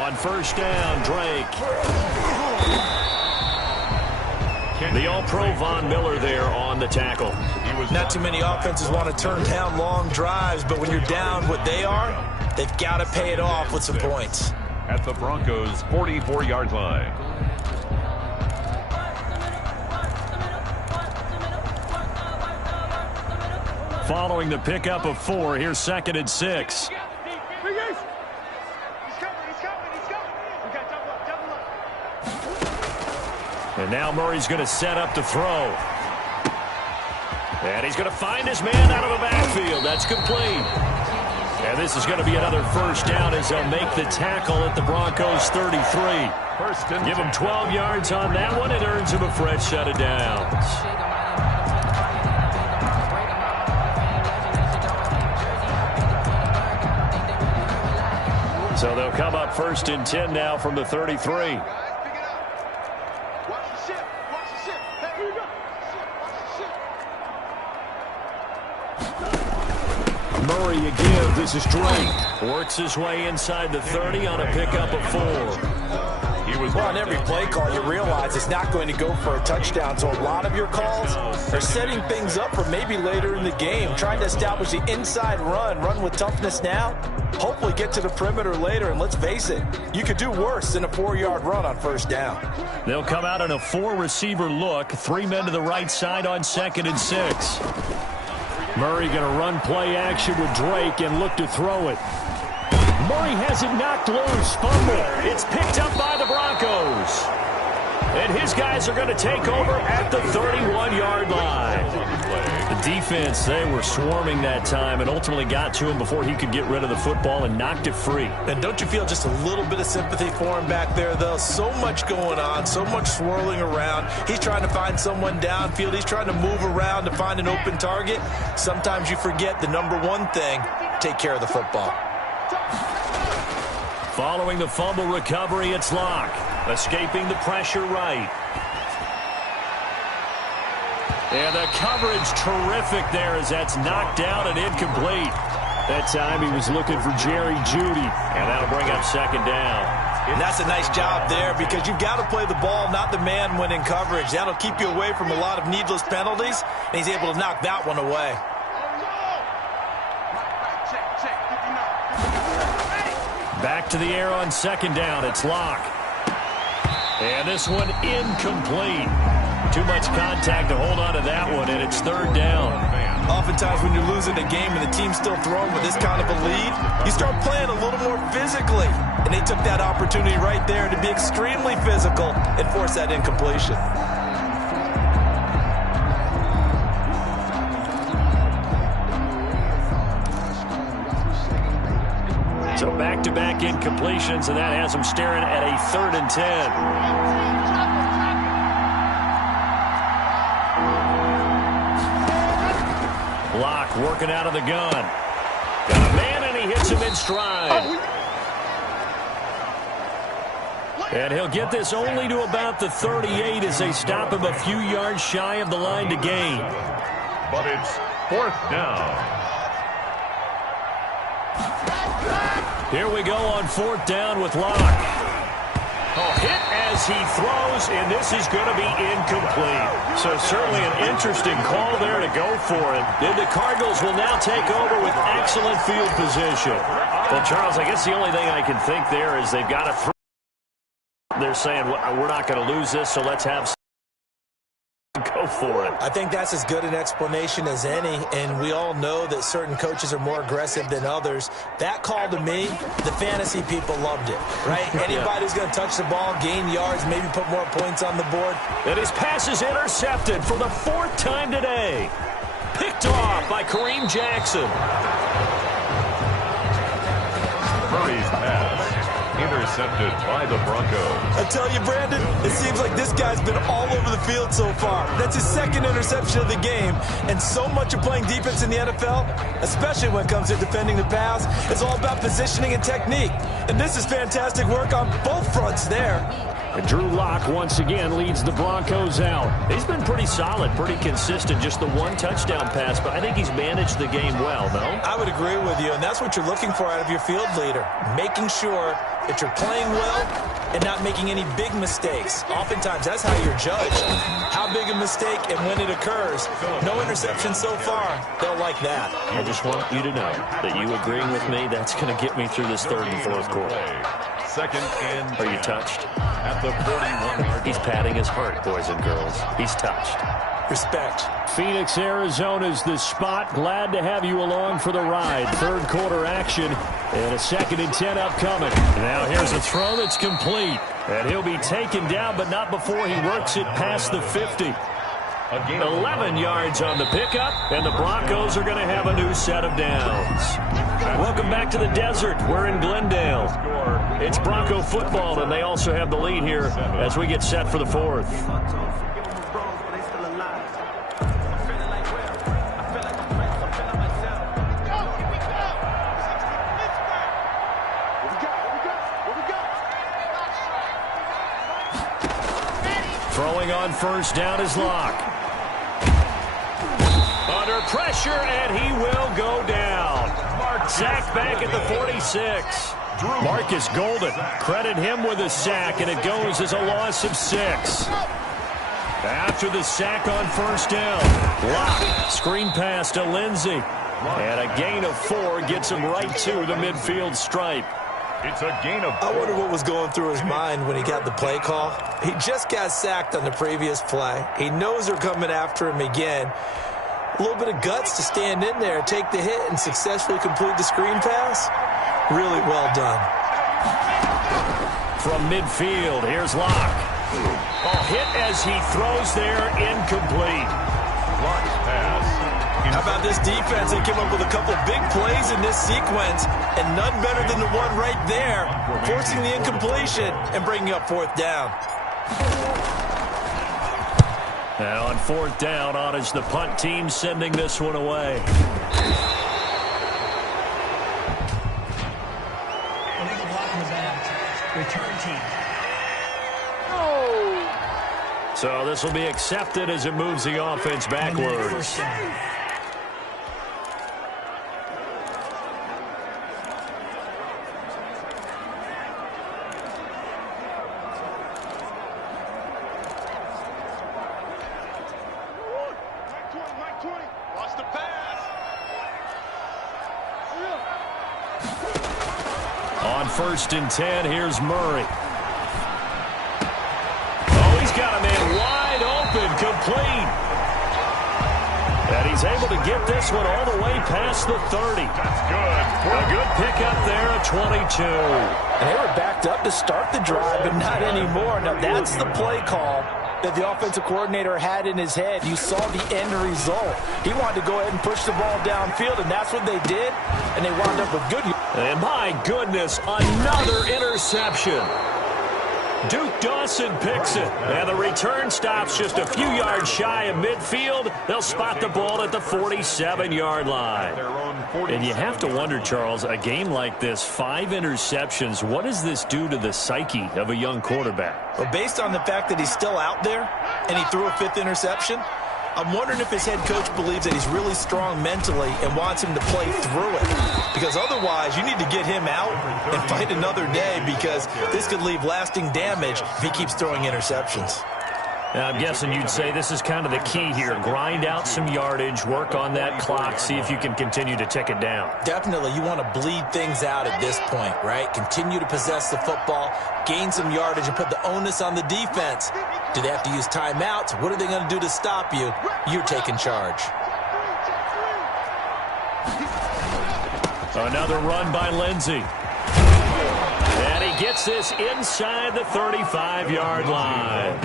On first down, Drake. The All-Pro Von Miller there on the tackle. Not too many offenses want to turn down long drives, but when you're down what they are, they've got to pay it off with some points. At the Broncos' 44-yard line. Following the pickup of 4, here's 2nd and 6. He's coming. We got double up. And now Murray's going to set up to throw. And he's going to find his man out of the backfield. That's complete. And this is going to be another first down as they'll make the tackle at the Broncos' 33. Give him 12 yards on that one. It earns him a fresh set of downs. So they'll come up 1st and 10 now from the 33. Murray again. This is Drake. Works his way inside the 30 on a pickup of 4. Well, on every play call, you realize it's not going to go for a touchdown. So a lot of your calls are setting things up for maybe later in the game, trying to establish the inside run with toughness now, hopefully get to the perimeter later. And let's face it, you could do worse than a 4-yard run on first down. They'll come out in a 4-receiver look, 3 men to the right side on 2nd and 6. Murray going to run play action with Drake and look to throw it. Murray has it knocked loose. Fumble. It's picked up by the Broncos. And his guys are going to take over at the 31-yard line. The defense, they were swarming that time and ultimately got to him before he could get rid of the football and knocked it free. And don't you feel just a little bit of sympathy for him back there, though? So much going on, so much swirling around. He's trying to find someone downfield. He's trying to move around to find an open target. Sometimes you forget the number one thing, take care of the football. Following the fumble recovery, it's Locke. Escaping the pressure right. And the coverage terrific there as that's knocked down and incomplete. That time he was looking for Jerry Jeudy. And that'll bring up 2nd down. And that's a nice job there because you've got to play the ball, not the man when in coverage. That'll keep you away from a lot of needless penalties, and he's able to knock that one away. Back to the air on 2nd down. It's Locke. And this one incomplete. Too much contact to hold on to that one, and it's 3rd down. Oftentimes when you're losing a game and the team's still throwing with this kind of a lead, you start playing a little more physically. And they took that opportunity right there to be extremely physical and force that incompletion. So back-to-back incompletions, and that has them staring at a 3rd and 10. Locke working out of the gun. Got a man, and he hits him in stride. And he'll get this only to about the 38 as they stop him a few yards shy of the line to gain. But it's 4th down. Here we go on 4th down with Locke. Hit as he throws, and this is going to be incomplete. So certainly an interesting call there to go for it. And the Cardinals will now take over with excellent field position. Well, Charles, I guess the only thing I can think there is they've got to throw. They're saying, we're not going to lose this, so let's have go for it. I think that's as good an explanation as any, and we all know that certain coaches are more aggressive than others. That call to me, the fantasy people loved it, right? Anybody who's going to touch the ball, gain yards, maybe put more points on the board. And his pass is intercepted for the 4th time today. Picked off by Kareem Jackson. Murray's pass intercepted by the Broncos. I tell you, Brandon, it seems like this guy's been all over the field so far. That's his 2nd interception of the game. And so much of playing defense in the NFL, especially when it comes to defending the pass, is all about positioning and technique. And this is fantastic work on both fronts there. And Drew Lock once again leads the Broncos out. He's been pretty solid, pretty consistent, just the 1 touchdown pass, but I think he's managed the game well, no? I would agree with you, and that's what you're looking for out of your field leader, making sure that you're playing well and not making any big mistakes. Oftentimes, that's how you're judged. How big a mistake and when it occurs. No interception so far. They'll like that. I just want you to know that you agreeing with me, that's going to get me through this 3rd and 4th quarter. 2nd and 10. Are you touched? At the 41-yard He's patting his heart, boys and girls. He's touched. Respect. Phoenix, Arizona's the spot. Glad to have you along for the ride. 3rd quarter action and a 2nd and 10 upcoming. Now here's a throw that's complete. And he'll be taken down, but not before he works it past the 50. 11 yards on the pickup, and the Broncos are going to have a new set of downs. Welcome back to the desert. We're in Glendale. It's Bronco football, and they also have the lead here as we get set for the 4th. Throwing on 1st down is Locke. Under pressure, and he will go down. Sacked back at the 46. Marcus Golden, credit him with a sack, and it goes as a loss of 6. After the sack on first down, Locke, screen pass to Lindsey. And a gain of 4 gets him right to the midfield stripe. It's a gain of 4. I wonder what was going through his mind when he got the play call. He just got sacked on the previous play. He knows they're coming after him again. A little bit of guts to stand in there, take the hit, and successfully complete the screen pass. Really well done. From midfield, here's Locke. A hit as he throws there, incomplete. Locke's pass. How about this defense? They came up with a couple of big plays in this sequence, and none better than the one right there, forcing the incompletion and bringing up fourth down. Now on fourth down, on is the punt team sending this one away. Return team. So this will be accepted as it moves the offense backwards. Lost the pass. On first and 10, here's Murray. Oh, he's got a man wide open, complete. And he's able to get this one all the way past the 30. That's good. A good pickup there at 22. And they were backed up to start the drive, but not anymore. Now, that's the play call that the offensive coordinator had in his head. You saw the end result. He wanted to go ahead and push the ball downfield, and that's what they did, and they wound up with good. And my goodness, another interception. Duke Dawson picks it, and the return stops just a few yards shy of midfield. They'll spot the ball at the 47-yard line. And you have to wonder, Charles, a game like this, 5 interceptions, what does this do to the psyche of a young quarterback? Well, based on the fact that he's still out there and he threw a 5th interception, I'm wondering if his head coach believes that he's really strong mentally and wants him to play through it. Because otherwise, you need to get him out and fight another day, because this could leave lasting damage if he keeps throwing interceptions. Now, I'm guessing you'd say this is kind of the key here. Grind out some yardage, work on that clock, see if you can continue to tick it down. Definitely, you want to bleed things out at this point, right? Continue to possess the football, gain some yardage, and put the onus on the defense. Do they have to use timeouts? What are they going to do to stop you? You're taking charge. Another run by Lindsey. And he gets this inside the 35-yard line.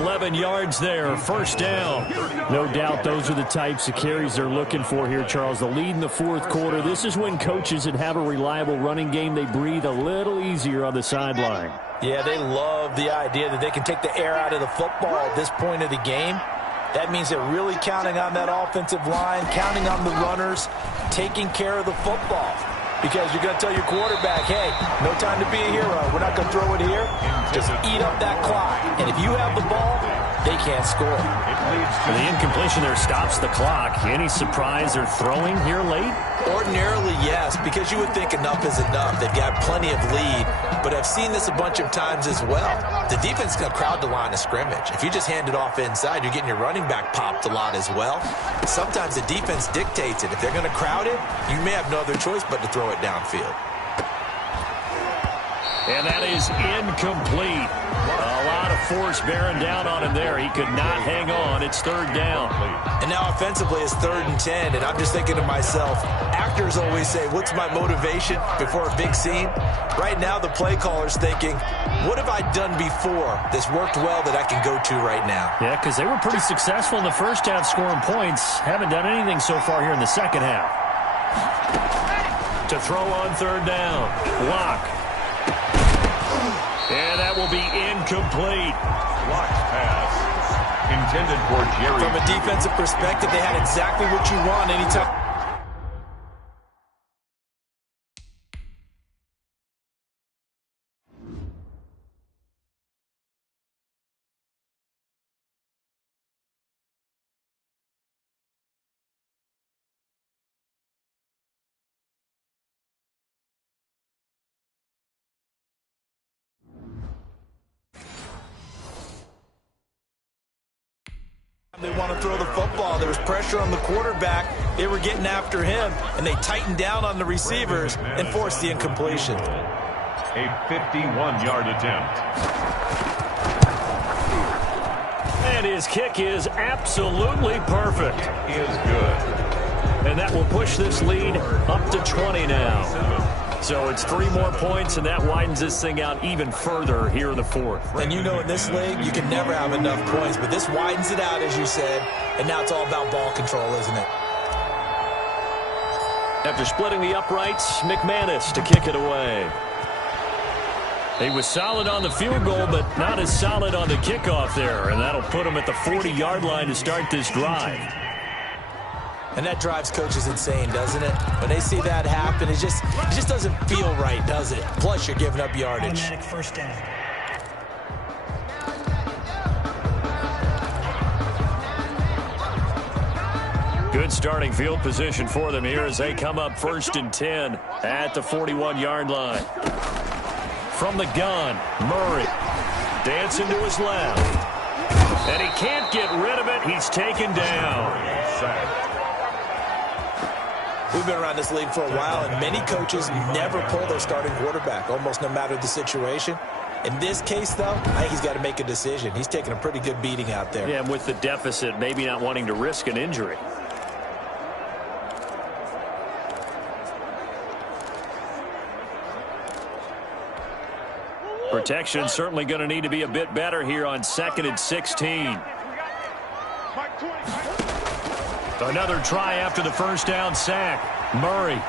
11 yards there, first down. No doubt those are the types of carries they're looking for here, Charles. The lead in the fourth quarter. This is when coaches that have a reliable running game, they breathe a little easier on the sideline. Yeah, they love the idea that they can take the air out of the football at this point of the game. That means they're really counting on that offensive line, counting on the runners, taking care of the football. Because you're going to tell your quarterback, hey, no time to be a hero. We're not going to throw it here. Just eat up that clock. And if you have the ball, they can't score. The incompletion there stops the clock. Any surprise they're throwing here late? Ordinarily, yes, because you would think enough is enough. They've got plenty of lead, but I've seen this a bunch of times as well. The defense is going to crowd the line of scrimmage. If you just hand it off inside, you're getting your running back popped a lot as well. Sometimes the defense dictates it. If they're going to crowd it, you may have no other choice but to throw it downfield. And that is incomplete. A lot of force bearing down on him there. He could not hang on. It's third down. And now offensively it's 3rd and 10, and I'm just thinking to myself, actors always say, what's my motivation before a big scene? Right now the play caller's thinking, what have I done before that's worked well that I can go to right now? Yeah, because they were pretty successful in the first half scoring points. Haven't done anything so far here in the second half. To throw on third down. Locke. And that will be incomplete. Locke's pass. Intended for Jerry. From a defensive perspective, they had exactly what you want anytime. They want to throw the football. There was pressure on the quarterback. They were getting after him, and they tightened down on the receivers and forced the incompletion. A 51-yard attempt. And his kick is absolutely perfect. Is good. And that will push this lead up to 20 now. So it's 3 more points, and that widens this thing out even further here in the fourth. And you know in this league, you can never have enough points, but this widens it out, as you said, and now it's all about ball control, isn't it? After splitting the uprights, McManus to kick it away. He was solid on the field goal, but not as solid on the kickoff there, and that'll put him at the 40-yard line to start this drive. And that drives coaches insane, doesn't it? When they see that happen, it just doesn't feel right, does it? Plus, you're giving up yardage. Automatic first down. Good starting field position for them here as they come up 1st and 10 at the 41-yard line. From the gun, Murray dancing to his left. And he can't get rid of it. He's taken down. We've been around this league for a while, and many coaches never pull their starting quarterback, almost no matter the situation. In this case, though, I think he's got to make a decision. He's taking a pretty good beating out there. Yeah, and with the deficit, maybe not wanting to risk an injury. Protection certainly going to need to be a bit better here on 2nd and 16. Another try after the first down sack. Murray.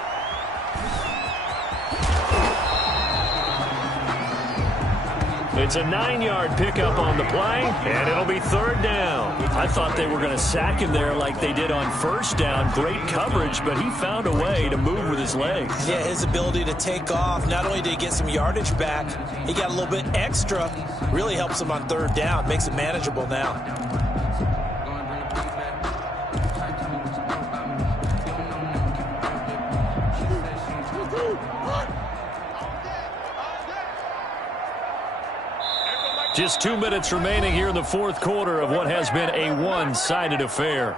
It's a 9-yard pickup on the play, and it'll be 3rd down. I thought they were going to sack him there like they did on first down. Great coverage, but he found a way to move with his legs. Yeah, his ability to take off, not only did he get some yardage back, he got a little bit extra. Really helps him on 3rd down, makes it manageable now. Just 2 minutes remaining here in the fourth quarter of what has been a one-sided affair.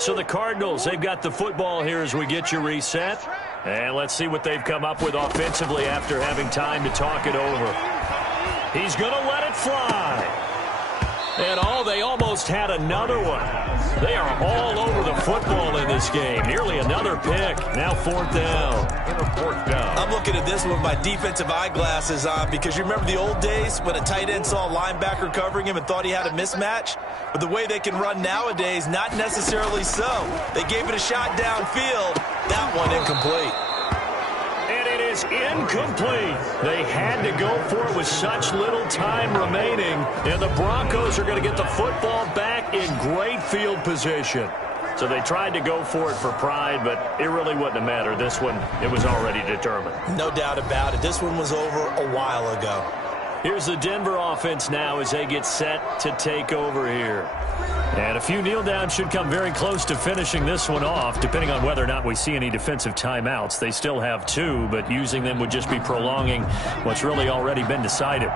So the Cardinals, they've got the football here as we get you reset. And let's see what they've come up with offensively after having time to talk it over. He's going to let it fly. And they almost had another one. They are all over the football in this game. Nearly another pick. Now 4th down. I'm looking at this with my defensive eyeglasses on because you remember the old days when a tight end saw a linebacker covering him and thought he had a mismatch? But the way they can run nowadays, not necessarily so. They gave it a shot downfield. That one incomplete. And it is incomplete. They had to go for it with such little time remaining. And the Broncos are going to get the football back in great field position. So they tried to go for it for pride, but it really wouldn't have mattered. This one, it was already determined. No doubt about it. This one was over a while ago. Here's the Denver offense now as they get set to take over here. And a few kneel downs should come very close to finishing this one off, depending on whether or not we see any defensive timeouts. They still have 2, but using them would just be prolonging what's really already been decided.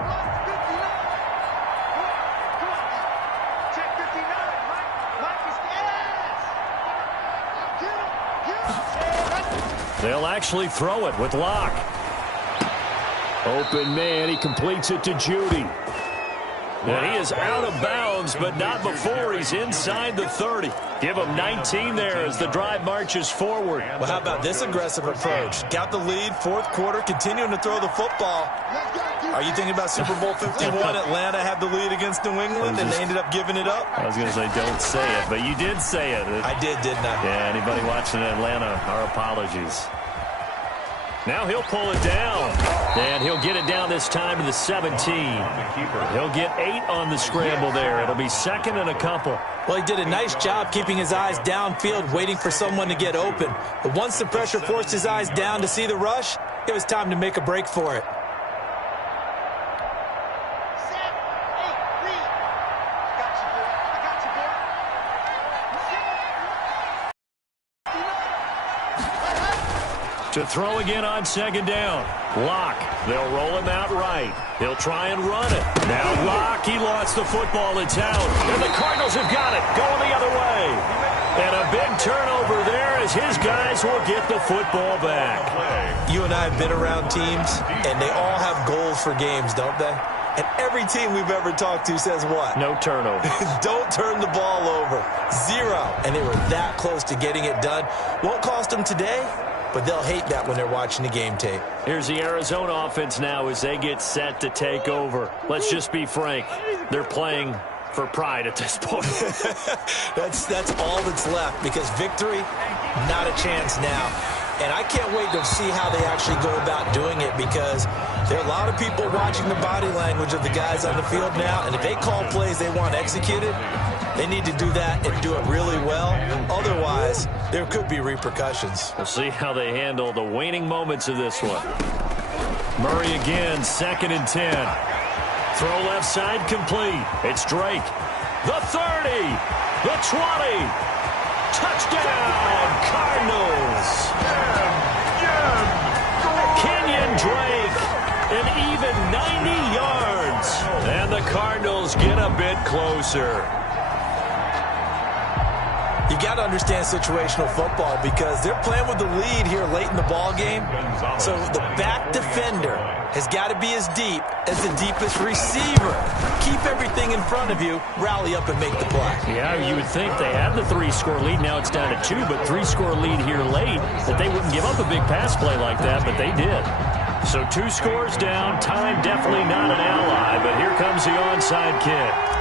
They'll actually throw it with Locke. Open man, he completes it to Judy. And he is out of bounds, but not before he's inside the 30. Give him 19 there as the drive marches forward. Well, how about this aggressive approach? Got the lead, 4th quarter, continuing to throw the football. Are you thinking about Super Bowl 51? Atlanta had the lead against New England, and they ended up giving it up? I was going to say don't say it, but you did say it. I did, didn't I? Yeah, anybody watching Atlanta, our apologies. Now he'll pull it down. And he'll get it down this time to the 17. He'll get 8 on the scramble there. It'll be second and a couple. Well, he did a nice job keeping his eyes downfield, waiting for someone to get open. But once the pressure forced his eyes down to see the rush, it was time to make a break for it. To throw again on second down. Locke. They'll roll him out right. He'll try and run it. Now Locke, he lost the football. It's out. And the Cardinals have got it. Going the other way. And a big turnover there as his guys will get the football back. You and I have been around teams, and they all have goals for games, don't they? And every team we've ever talked to says what? No turnover. Don't turn the ball over. 0. And they were that close to getting it done. Won't cost them today, but they'll hate that when they're watching the game tape. Here's the Arizona offense now as they get set to take over. Let's just be frank. They're playing for pride at this point. That's all that's left, because victory, not a chance now. And I can't wait to see how they actually go about doing it, because there are a lot of people watching the body language of the guys on the field now, and if they call plays they want executed, they need to do that and do it really well. Otherwise, there could be repercussions. We'll see how they handle the waning moments of this one. Murray again, 2nd and 10. Throw left side complete. It's Drake. The 30. The 20. Touchdown, Cardinals. Kenyon Drake, an even 90 yards. And the Cardinals get a bit closer. You got to understand situational football, because they're playing with the lead here late in the ball game. So the back defender has got to be as deep as the deepest receiver. Keep everything in front of you, rally up and make the play. Yeah, you would think they had the 3-score lead. Now it's down to 2, but 3-score lead here late, that they wouldn't give up a big pass play like that, but they did. So 2 scores down. Time definitely not an ally, but here comes the onside kick.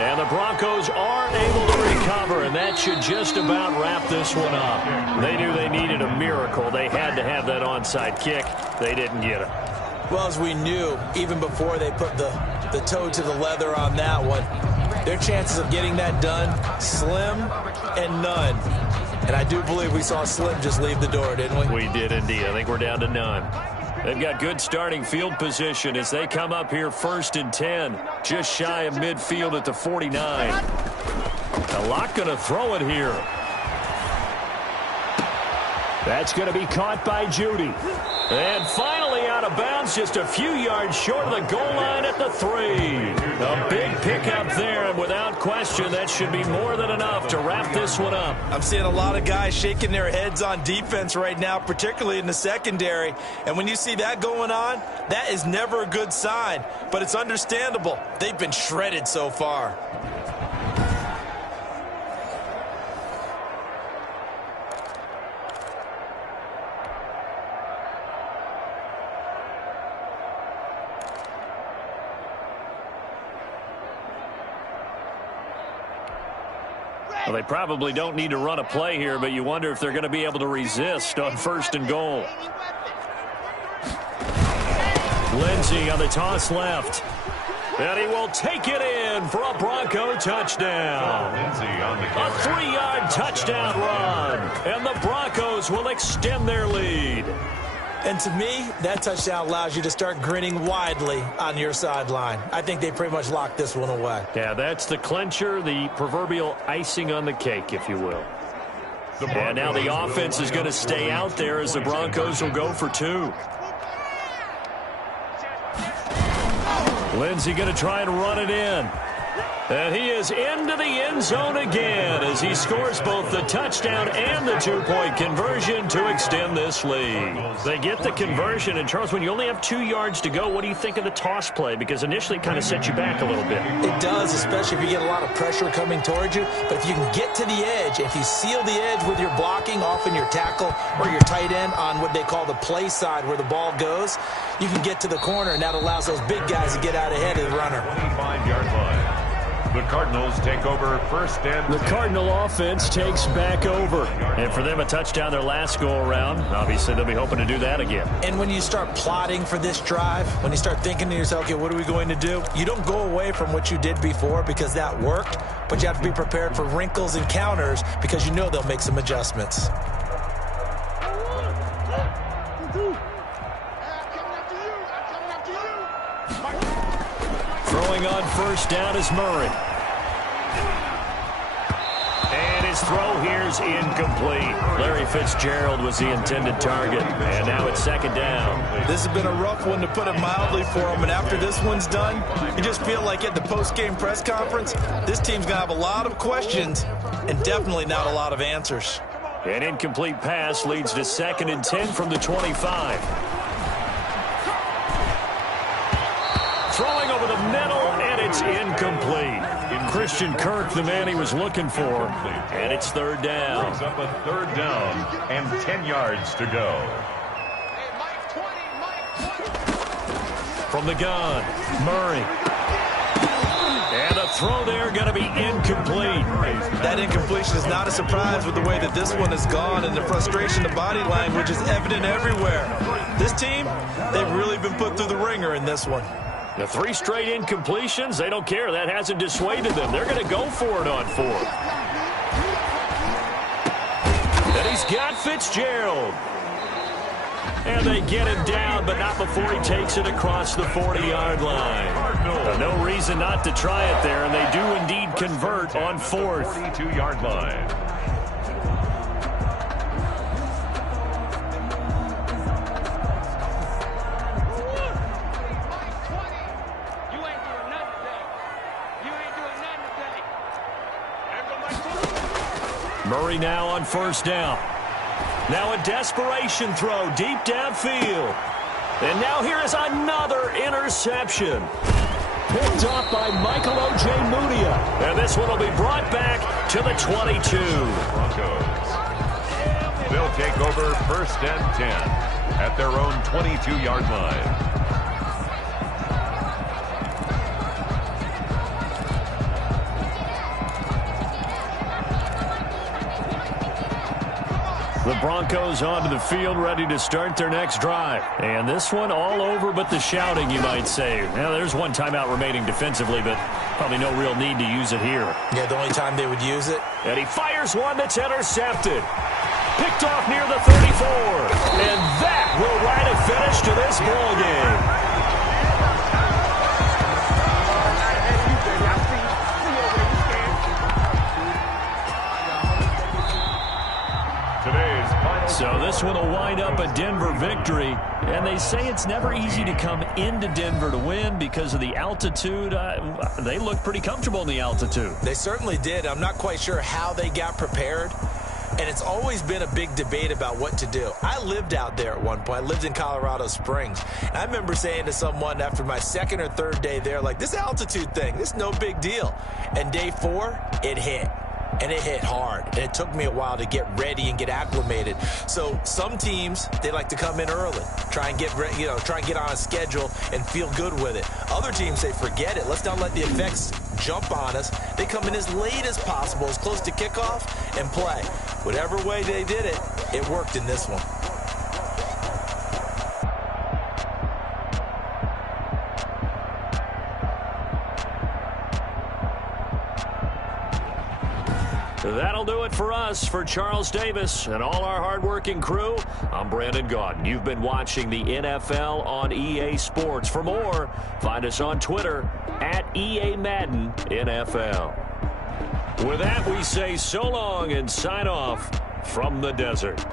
And the Broncos are able to recover, and that should just about wrap this one up. They knew they needed a miracle. They had to have that onside kick. They didn't get it. Well, as we knew, even before they put the toe to the leather on that one, their chances of getting that done, slim and none. And I do believe we saw Slim just leave the door, didn't we? We did indeed. I think we're down to none. They've got good starting field position as they come up here 1st and 10, just shy of midfield at the 49. A lot going to throw it here. That's going to be caught by Judy. And finally out of bounds, just a few yards short of the goal line at the 3. A big pickup there, and without question, that should be more than enough to wrap this one up. I'm seeing a lot of guys shaking their heads on defense right now, particularly in the secondary. And when you see that going on, that is never a good sign. But it's understandable. They've been shredded so far. Well, they probably don't need to run a play here, but you wonder if they're going to be able to resist on 1st and goal. Lindsey on the toss left. And he will take it in for a Bronco touchdown. A 3-yard touchdown run. And the Broncos will extend their lead. And to me, that touchdown allows you to start grinning widely on your sideline. I think they pretty much locked this one away. Yeah, that's the clincher, the proverbial icing on the cake, if you will. And now the offense is going to stay out there as the Broncos will go for 2. Lindsey going to try and run it in. And he is into the end zone again as he scores both the touchdown and the 2-point conversion to extend this lead. They get the conversion, and Charles, when you only have 2 yards to go, what do you think of the toss play? Because initially it kind of sets you back a little bit. It does, especially if you get a lot of pressure coming towards you. But if you can get to the edge, if you seal the edge with your blocking, often your tackle or your tight end on what they call the play side where the ball goes, you can get to the corner, and that allows those big guys to get out ahead of the runner. 25-yard line. The Cardinals take over first and The Cardinal offense takes back over. And for them, a touchdown their last go-around. Obviously, they'll be hoping to do that again. And when you start plotting for this drive, when you start thinking to yourself, okay, what are we going to do? You don't go away from what you did before because that worked, but you have to be prepared for wrinkles and counters because you know they'll make some adjustments. Throwing on first down is Murray. And his throw here's incomplete. Larry Fitzgerald was the intended target. And now it's second down. This has been a rough one, to put it mildly, for him. And after this one's done, you just feel like at the post-game press conference, this team's going to have a lot of questions and definitely not a lot of answers. An incomplete pass leads to 2nd and 10 from the 25. Throwing over the middle, and it's incomplete. Christian Kirk, the man he was looking for, and it's third down. Brings up a third down and 10 yards to go. From the gun, Murray. And a throw there going to be incomplete. That incompletion is not a surprise with the way that this one has gone, and the frustration, the body language is evident everywhere. This team, they've really been put through the ringer in this one. The 3 straight incompletions, they don't care. That hasn't dissuaded them. They're going to go for it on 4th. And he's got Fitzgerald. And they get him down, but not before he takes it across the 40-yard line. No reason not to try it there, and they do indeed convert on 4th. 42-yard line. Murray now on first down. Now a desperation throw deep downfield. And now here is another interception. Picked off by Michael O.J. Mudia. And this one will be brought back to the 22. Broncos. They'll take over first and 10 at their own 22-yard line. The Broncos onto the field, ready to start their next drive. And this one all over but the shouting, you might say. Now, there's one timeout remaining defensively, but probably no real need to use it here. Yeah, the only time they would use it. And he fires one that's intercepted. Picked off near the 34. And that will write a finish to this ball game. So this one will wind up a Denver victory. And they say it's never easy to come into Denver to win because of the altitude. They look pretty comfortable in the altitude. They certainly did. I'm not quite sure how they got prepared. And it's always been a big debate about what to do. I lived out there at one point. I lived in Colorado Springs. And I remember saying to someone after my 2nd or 3rd day there, like, this altitude thing, this is no big deal. And day 4, it hit. And it hit hard. And it took me a while to get ready and get acclimated. So some teams, they like to come in early, try and get on a schedule and feel good with it. Other teams say, forget it. Let's not let the effects jump on us. They come in as late as possible, as close to kickoff, and play. Whatever way they did it, it worked in this one. That'll do it for us. For Charles Davis and all our hardworking crew, I'm Brandon Gaudin. You've been watching the NFL on EA Sports. For more, find us on Twitter at EA Madden NFL. With that, we say so long and sign off from the desert.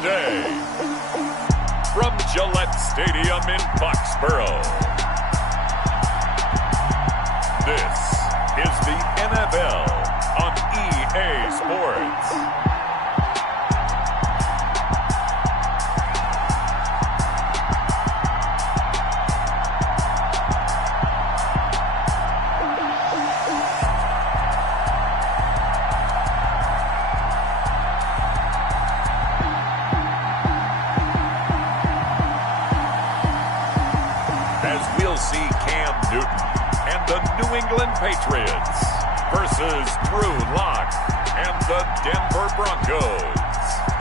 today, from Gillette Stadium in Foxborough, this is the NFL on EA Sports. Patriots versus Drew Lock and the Denver Broncos.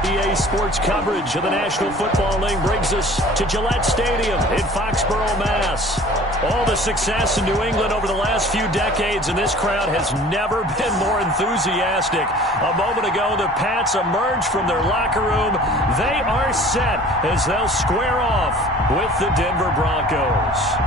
EA Sports coverage of the National Football League brings us to Gillette Stadium in Foxborough, Mass. All the success in New England over the last few decades, and this crowd has never been more enthusiastic. A moment ago, the Pats emerged from their locker room. They are set as they'll square off with the Denver Broncos.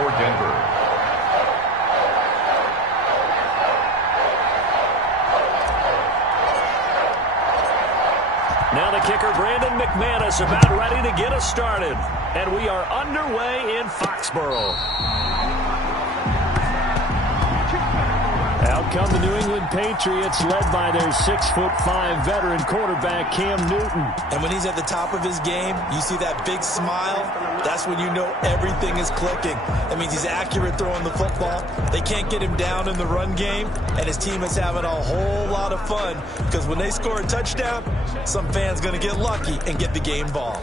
for Denver. Now the kicker, Brandon McManus, about ready to get us started. And we are underway in Foxborough. Out come the New England Patriots, led by their 6'5" veteran quarterback, Cam Newton. And when he's at the top of his game, you see that big smile. That's when you know everything is clicking. That means he's accurate throwing the football. They can't get him down in the run game, and his team is having a whole lot of fun because when they score a touchdown, some fan's going to get lucky and get the game ball.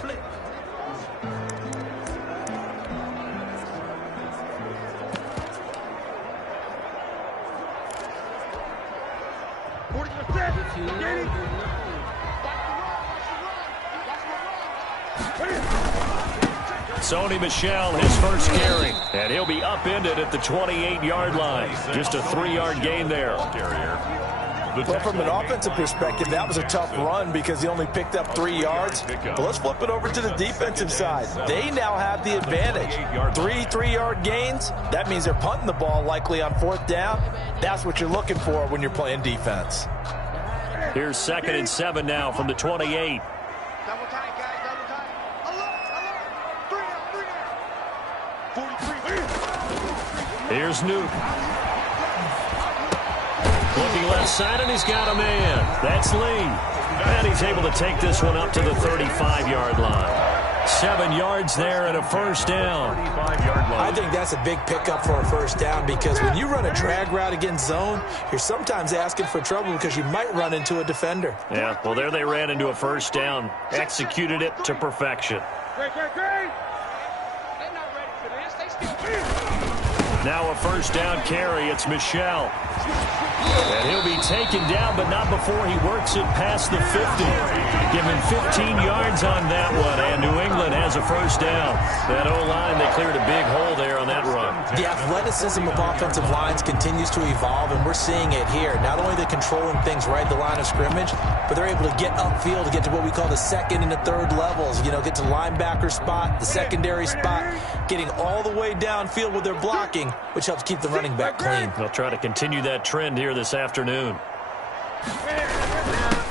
Sony Michel, his first carry, and he'll be upended at the 28-yard line. Just a 3-yard gain there. Well, from an offensive perspective, that was a tough run because he only picked up 3 yards. But let's flip it over to the defensive side. They now have the advantage. 3-3-yard gains, that means they're punting the ball likely on 4th down. That's what you're looking for when you're playing defense. Here's 2nd and 7 now from the 28. Double tight, guys, double tight. Alert, 3 down. Here's Newton. Looking left side, and he's got a man. That's Lee. And he's able to take this one up to the 35-yard line. 7 yards there and a first down. I think that's a big pickup for a first down because when you run a drag route against zone, you're sometimes asking for trouble because you might run into a defender. Yeah, well, there they ran into a first down. Executed it to perfection. Great. They're not ready for this. They still Now a first down carry. It's Michel. And he'll be taken down, but not before he works it past the 50. Give him 15 yards on that one, and New England has a first down. That O-line, they cleared a big hole there on that run. The athleticism of offensive lines continues to evolve, and we're seeing it here. Not only are they controlling things right at the line of scrimmage, but they're able to get upfield to get to what we call the 2nd and the 3rd levels. You know, get to the linebacker spot, the secondary spot, getting all the way downfield with their blocking, which helps keep the running back clean. They'll try to continue that trend here this afternoon.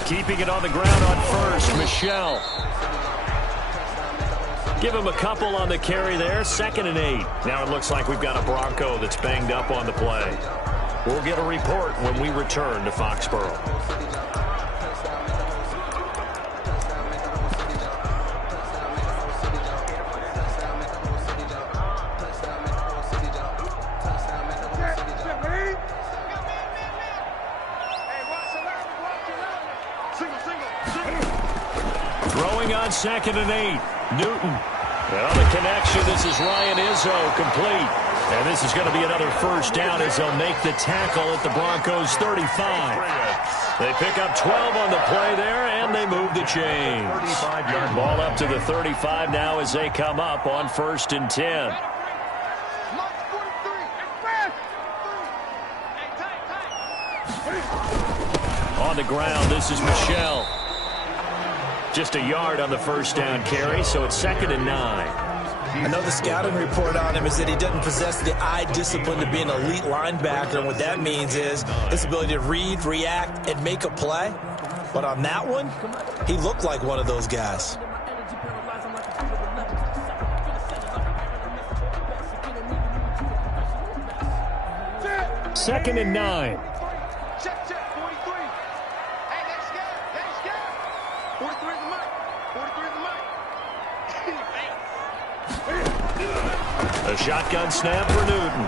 Keeping it on the ground on first, Michel. Give him a couple on the carry there, 2nd and 8. Now it looks like we've got a Bronco that's banged up on the play. We'll get a report when we return to Foxborough. Throwing on 2nd and 8. Newton. And on the connection, this is Ryan Izzo complete. And this is going to be another first down as they'll make the tackle at the Broncos 35. They pick up 12 on the play there, and they move the chains. Ball up to the 35 now as they come up on 1st and 10. On the ground, this is Michel. Just a yard on the first down carry, so it's 2nd and 9. I know the scouting report on him is that he doesn't possess the eye discipline to be an elite linebacker, and what that means is his ability to read, react, and make a play. But on that one, he looked like one of those guys. Second and 9. Check, 43. Hey, let's go. 43 is the mic. 43 is the mic. A shotgun snap for Newton.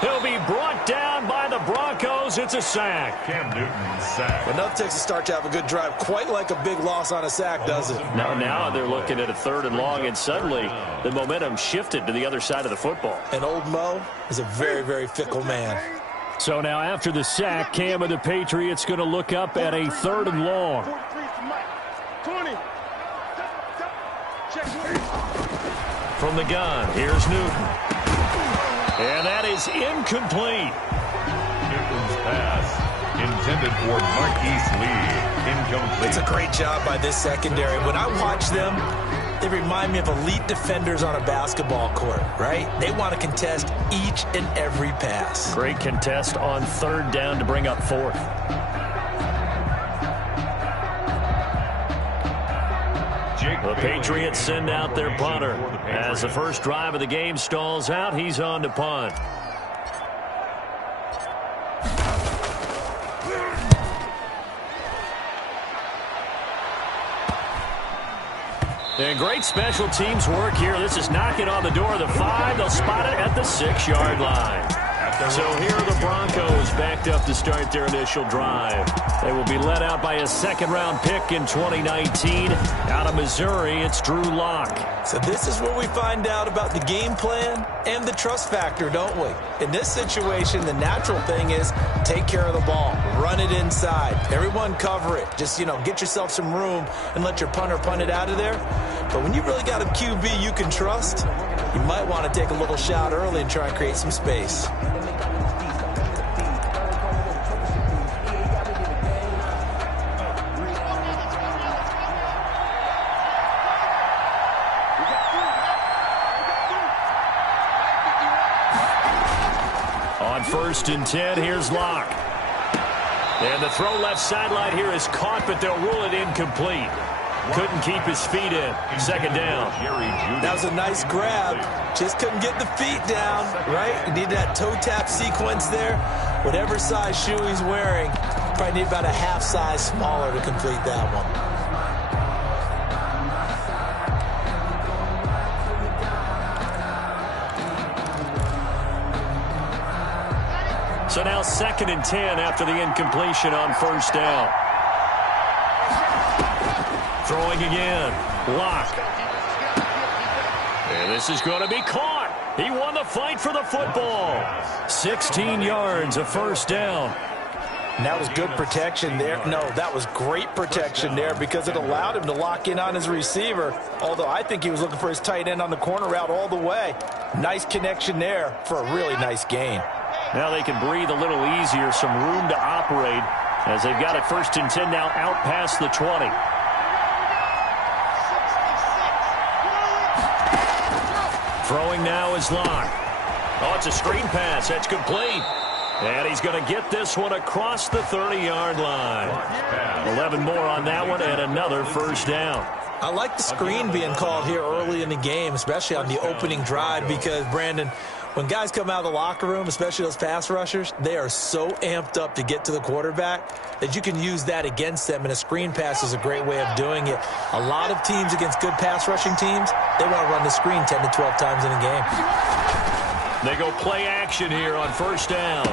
He'll be brought down by the Broncos. It's a sack. Cam Newton sack. Enough takes a start to have a good drive. Quite like a big loss on a sack, does it? Now they're looking at a 3rd and long, and suddenly the momentum shifted to the other side of the football. And old Mo is a very, very fickle man. So now after the sack, Cam of the Patriots going to look up at a 3rd and long. 43 is the mic. 20. Check. From the gun, here's Newton. And that is incomplete. Newton's pass intended for Marquise Lee. Incomplete. It's a great job by this secondary. When I watch them, They remind me of elite defenders on a basketball court, right? They want to contest each and every pass. Great contest on third down to bring up fourth. The Patriots send out their punter. As the first drive of the game stalls out, he's on to punt. And great special teams work here. This is knocking on the door of the 5. They'll spot it at the 6-yard line. So here are the Broncos backed up to start their initial drive. They will be led out by a second-round pick in 2019. Out of Missouri, it's Drew Lock. So this is where we find out about the game plan and the trust factor, don't we? In this situation, the natural thing is take care of the ball. Run it inside. Everyone cover it. Just, get yourself some room and let your punter punt it out of there. But when you really got a QB you can trust, you might want to take a little shot early and try and create some space. On 1st and 10, here's Locke. And the throw left sideline here is caught, but they'll rule it incomplete. Couldn't keep his feet in. Second down. That was a nice grab. Just couldn't get the feet down, right? You need that toe tap sequence there. Whatever size shoe he's wearing, probably need about a half size smaller to complete that one. So now 2nd and 10 after the incompletion on 1st down. Throwing again. Lock. And this is going to be caught. He won the fight for the football. 16 yards, a 1st down. And that was good protection there. No, that was great protection there because it allowed him to lock in on his receiver. Although I think he was looking for his tight end on the corner route all the way. Nice connection there for a really nice gain. Now they can breathe a little easier, some room to operate as they've got it 1st and 10 now out past the 20. Throwing now is Locke. Oh, it's a screen pass. That's complete. And he's going to get this one across the 30-yard line. 11 more on that one and another 1st down. I like the screen being called here early in the game, especially on the opening drive because, Brandon, when guys come out of the locker room, especially those pass rushers, they are so amped up to get to the quarterback that you can use that against them, and a screen pass is a great way of doing it. A lot of teams against good pass rushing teams, they want to run the screen 10 to 12 times in a game. They go play action here on 1st down.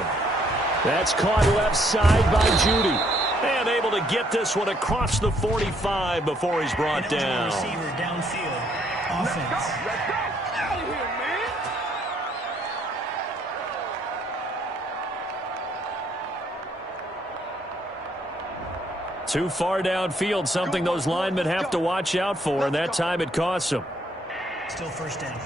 That's caught left side by Judy. And able to get this one across the 45 before he's brought down. Receiver downfield. Offense. Too far downfield, something those linemen have to watch out for, and that time it costs them. Still 1st down.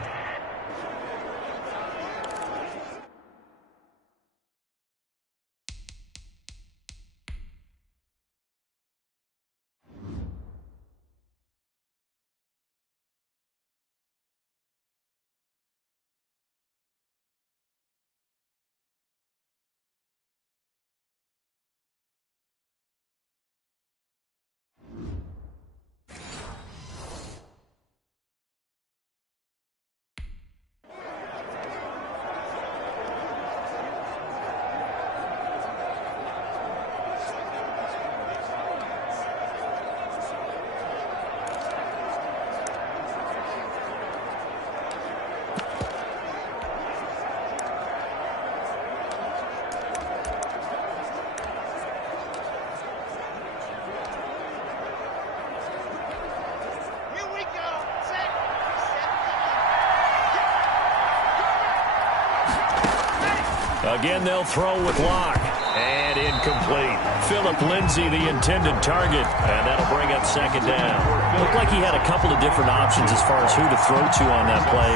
Again, they'll throw with Locke. And incomplete. Phillip Lindsay, the intended target. And that'll bring up 2nd down. Looked like he had a couple of different options as far as who to throw to on that play.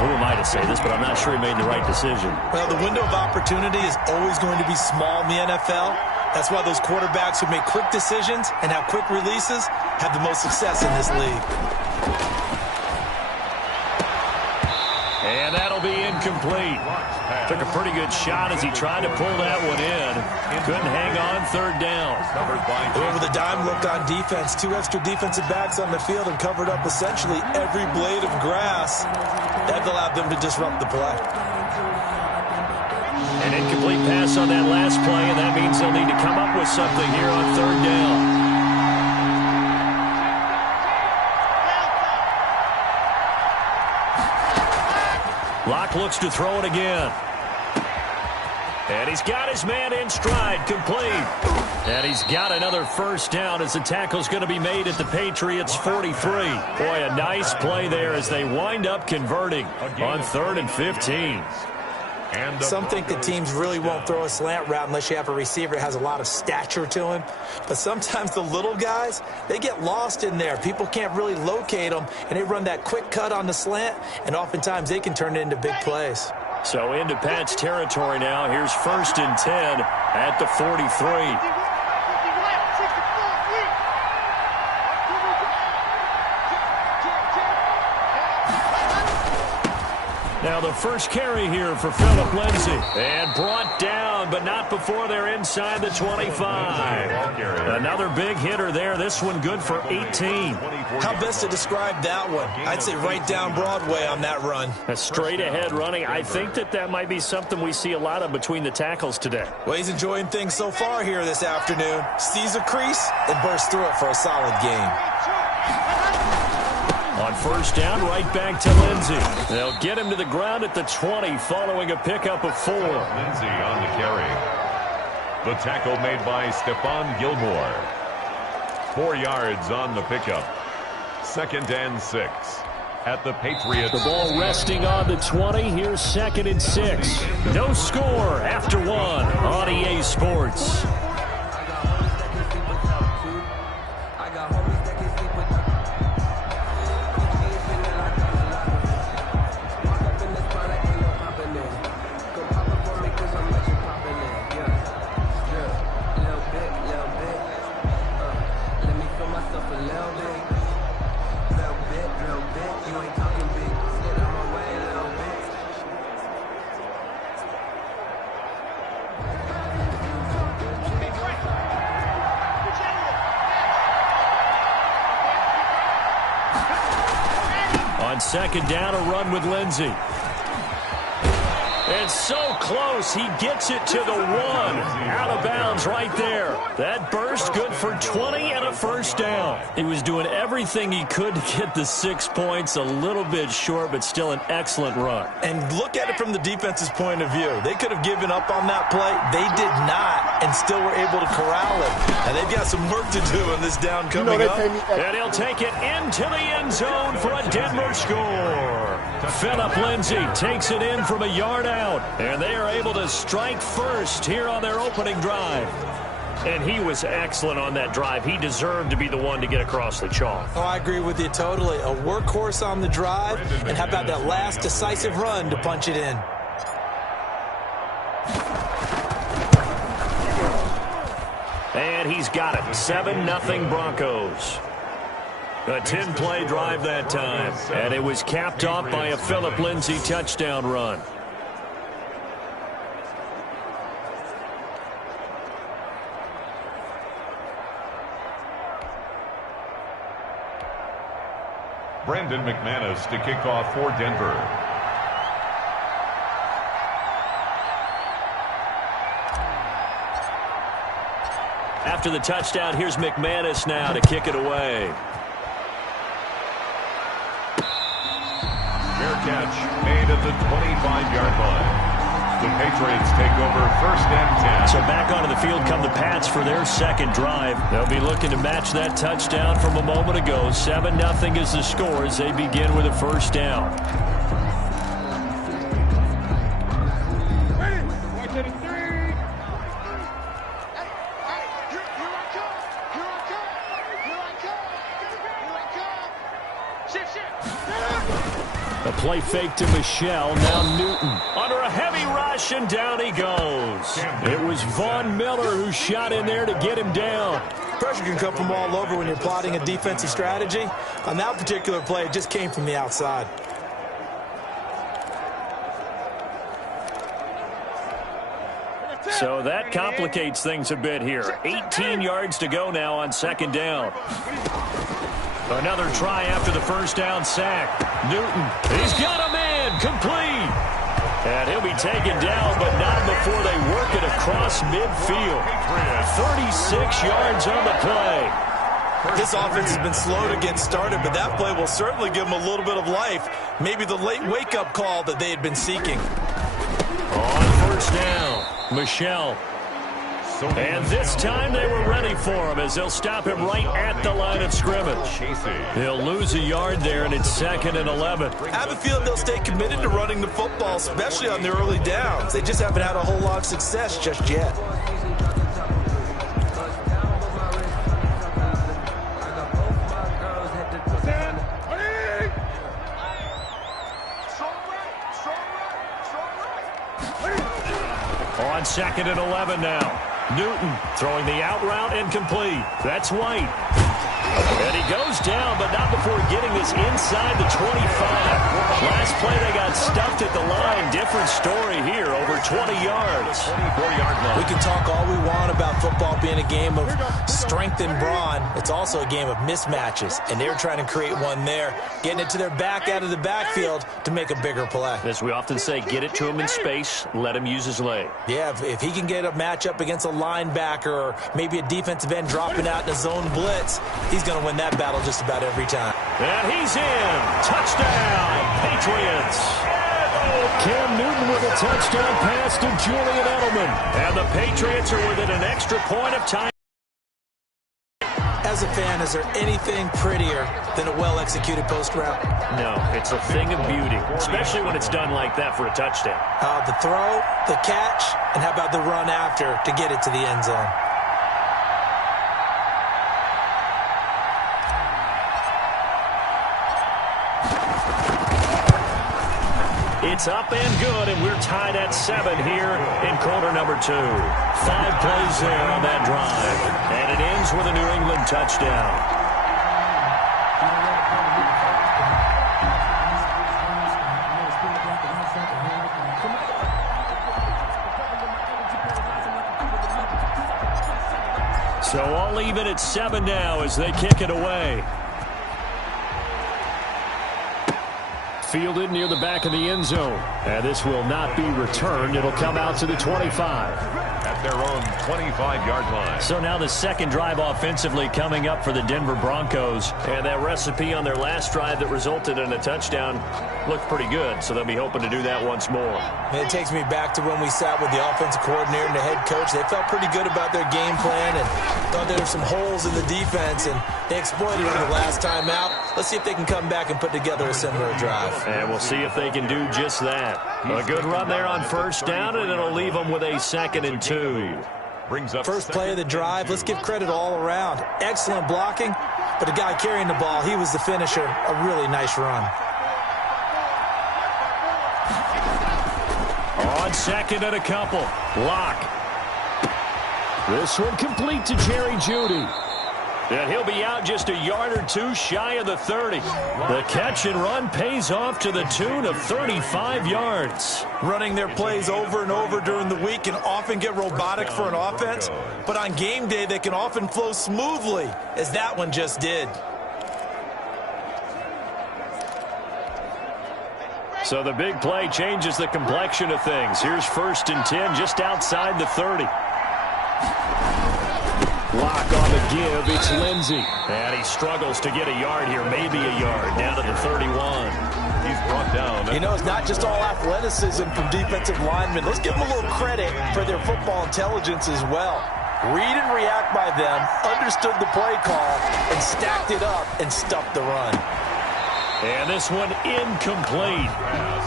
Who am I to say this, but I'm not sure he made the right decision. Well, the window of opportunity is always going to be small in the NFL. That's why those quarterbacks who make quick decisions and have quick releases have the most success in this league. incomplete. Took a pretty good shot as he tried to pull that one in. Couldn't hang on third down. With a dime look on defense, 2 extra defensive backs on the field and covered up essentially every blade of grass. That allowed them to disrupt the play. An incomplete pass on that last play, and that means they'll need to come up with something here on third down. Locke looks to throw it again. And he's got his man in stride, complete. And he's got another first down as the tackle's going to be made at the Patriots' 43. Boy, a nice play there as they wind up converting on 3rd and 15. Some think that teams really won't throw a slant route unless you have a receiver that has a lot of stature to him. But sometimes the little guys, they get lost in there. People can't really locate them, and they run that quick cut on the slant, and oftentimes they can turn it into big plays. So into Pat's territory now. Here's 1st and 10 at the 43. Now the first carry here for Phillip Lindsay. And brought down, but not before they're inside the 25. Another big hitter there. This one good for 18. How best to describe that one? I'd say right down Broadway on that run. A straight ahead running. I think that might be something we see a lot of between the tackles today. Well, he's enjoying things so far here this afternoon. Sees a crease and bursts through it for a solid gain. On first down, right back to Lindsay. They'll get him to the ground at the 20 following a pickup of 4. Lindsay on the carry. The tackle made by Stephon Gilmore. 4 yards on the pickup. 2nd and 6 at the Patriots. The ball resting on the 20. Here's 2nd and 6. No score after 1 on EA Sports. On 2nd down, a run with Lindsay. And so close, he gets it to the 1. Out of bounds right there. That burst good for 20 and a first down. He was doing everything he could to get the 6 points. A little bit short, but still an excellent run. And look at it from the defense's point of view. They could have given up on that play. They did not, and still were able to corral it. And they've got some work to do in this down coming up. And he'll take it into the end zone for a Denver score. Phillip Lindsay takes it in from a yard out, and they are able to strike first here on their opening drive. And he was excellent on that drive. He deserved to be the one to get across the chalk. Oh, I agree with you totally. A workhorse on the drive, and how about that last decisive run to punch it in? And he's got it. 7-0 Broncos. A 10-play drive that time. And it was capped off by a Phillip Lindsay touchdown run. Brandon McManus to kick off for Denver. After the touchdown, here's McManus now to kick it away. Fair catch made at the 25-yard line. The Patriots take over 1st and 10. So back onto the field come the Pats for their 2nd drive. They'll be looking to match that touchdown from a moment ago. 7-0 is the score as they begin with a first down. A play fake to Michelle, now Newton. Under a heavy rush, and down he goes. It was Von Miller who shot in there to get him down. Pressure can come from all over when you're plotting a defensive strategy. On that particular play, it just came from the outside. So that complicates things a bit here. 18 yards to go now on second down. Another try after the first down sack. Newton, he's got a man, complete. And he'll be taken down, but not before they work it across midfield. 36 yards on the play. This offense has been slow to get started, but that play will certainly give them a little bit of life. Maybe the late wake-up call that they had been seeking. On first down, Michelle. And this time they were ready for him as they'll stop him right at the line of scrimmage. He'll lose a yard there, and it's 2nd and 11. I have a feeling they'll stay committed to running the football, especially on the early downs. They just haven't had a whole lot of success just yet. On 2nd and 11 now. Newton throwing the out route incomplete. That's White. And he goes down, but not before getting this inside the 25. Last play, they got stuffed at the line. Different story here, over 20 yards. 24-yard line. We can talk all we want about football being a game of strength and brawn. It's also a game of mismatches, and they're trying to create one there, getting it to their back out of the backfield to make a bigger play. As we often say, get it to him in space, let him use his leg. Yeah, if he can get a matchup against a linebacker or maybe a defensive end dropping out in a zone blitz, he's going to win that battle just about every time. And he's in. Touchdown, Patriots. Cam Newton with a touchdown pass to Julian Edelman. And the Patriots are within an extra point of time. As a fan, is there anything prettier than a well-executed post route? No, it's a thing of beauty, especially when it's done like that for a touchdown. The throw, the catch, and how about the run after to get it to the end zone? It's up and good, and we're tied at 7 here in quarter number 2. 5 plays there on that drive, and it ends with a New England touchdown. So all even at 7 now as they kick it away. Fielded near the back of the end zone. And this will not be returned. It'll come out to the 25. At their own 25-yard line. So now the second drive offensively coming up for the Denver Broncos. And that recipe on their last drive that resulted in a touchdown looked pretty good. So they'll be hoping to do that once more. And it takes me back to when we sat with the offensive coordinator and the head coach. They felt pretty good about their game plan and thought there were some holes in the defense, and they exploited it the last time out. Let's see if they can come back and put together a similar drive. And we'll see if they can do just that. A good run there on first down, and it'll leave them with a 2nd and 2. Brings up first play of the drive. Let's give credit all around. Excellent blocking, but the guy carrying the ball, he was the finisher. A really nice run. On 2nd and a couple. Lock. This one complete to Jerry Jeudy. And he'll be out just a yard or two shy of the 30. The catch and run pays off to the tune of 35 yards. Running their plays over and over during the week can often get robotic for an offense, but on game day they can often flow smoothly, as that one just did. So the big play changes the complexion of things. Here's 1st and 10 just outside the 30. Lock on the give, it's Lindsey. And he struggles to get a yard here, maybe a yard, down to the 31. He's brought down. You know, it's not just all athleticism from defensive linemen. Let's give them a little credit for their football intelligence as well. Read and react by them, understood the play call, and stacked it up and stuffed the run. And this one incomplete.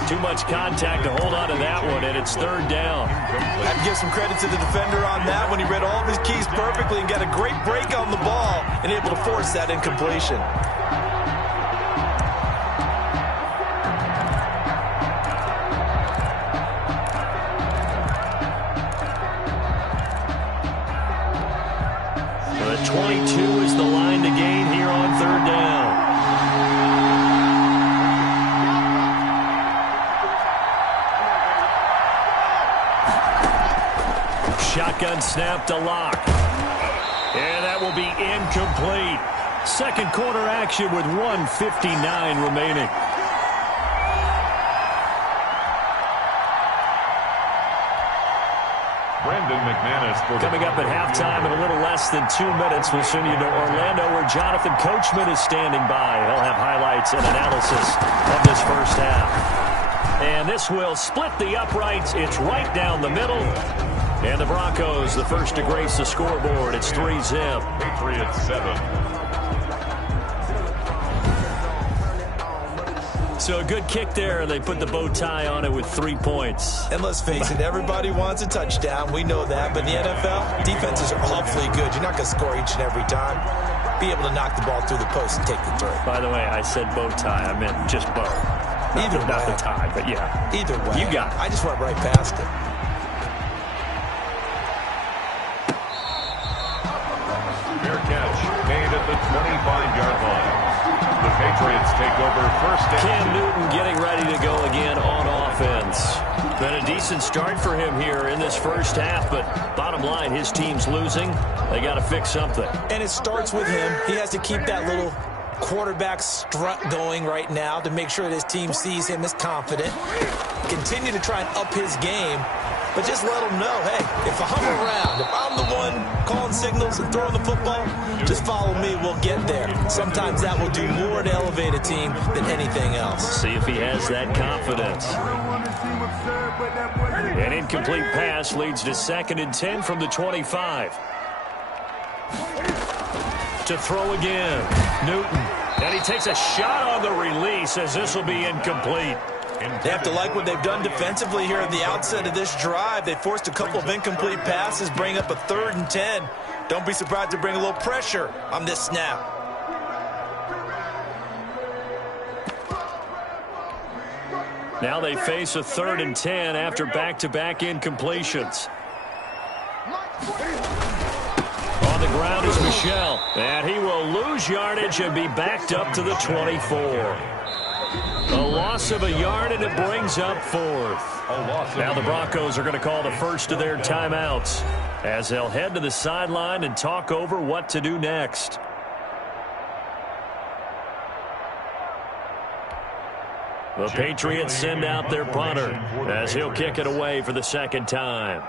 Too much contact to hold on to that one, and it's 3rd down. I have to give some credit to the defender on that one. He read all of his keys perfectly and got a great break on the ball and able to force that incompletion. The 22 is the line to gain here on 3rd down. Shotgun snap to Locke. And that will be incomplete. Second quarter action with 1:59 remaining. Coming up at halftime in a little less than 2 minutes, we'll send you to Orlando where Jonathan Coachman is standing by. He'll have highlights and analysis of this first half. And this will split the uprights. It's right down the middle. And the Broncos, the first to grace the scoreboard. It's 3-zip. Patriots 7. So a good kick there. They put the bow tie on it with 3 points. And let's face it, everybody wants a touchdown. We know that. But in the NFL, defenses are awfully good. You're not going to score each and every time. Be able to knock the ball through the post and take the throw. By the way, I said bow tie. I meant just bow. Not the tie, but yeah. Either way. You got it. I just went right past it. Fair catch made at the 25-yard line. The Patriots take over first and Cam Newton getting ready to go again on offense. Been a decent start for him here in this first half, but bottom line, his team's losing. They got to fix something. And it starts with him. He has to keep that little quarterback strut going right now to make sure that his team sees him as confident. Continue to try and up his game, but just let him know, hey, if I'm around, if I'm the one calling signals and throwing the football, just follow me, we'll get there. Sometimes that will do more to elevate a team than anything else. See if he has that confidence. An incomplete pass leads to 2nd and 10 from the 25. To throw again, Newton. And he takes a shot on the release as this will be incomplete. They have to like what they've done defensively here at the outset of this drive. They forced a couple of incomplete passes, bring up a 3rd and 10. Don't be surprised to bring a little pressure on this snap. Now they face a 3rd and 10 after back-to-back incompletions. On the ground is Michel, and he will lose yardage and be backed up to the 24. A loss of a yard, and it brings up 4th. Now the Broncos are going to call the first of their timeouts as they'll head to the sideline and talk over what to do next. The Patriots send out their punter as he'll kick it away for the 2nd time.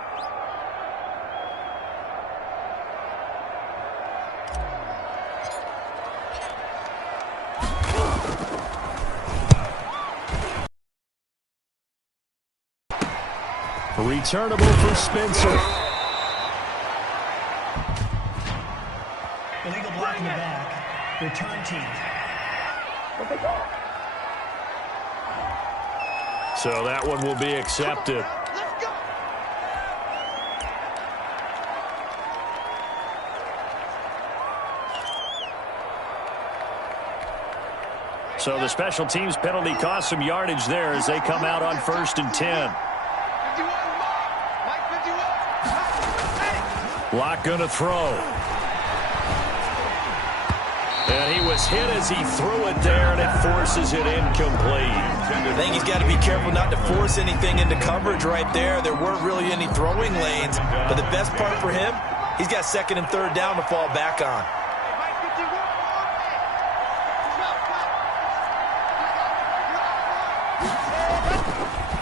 Returnable for Spencer. Illegal block in the back. Return team. So that one will be accepted. So the special teams penalty cost some yardage there as they come out on 1st and 10. Locke going to throw. And he was hit as he threw it there, and it forces it incomplete. I think he's got to be careful not to force anything into coverage right there. There weren't really any throwing lanes, but the best part for him, he's got 2nd and 3rd down to fall back on.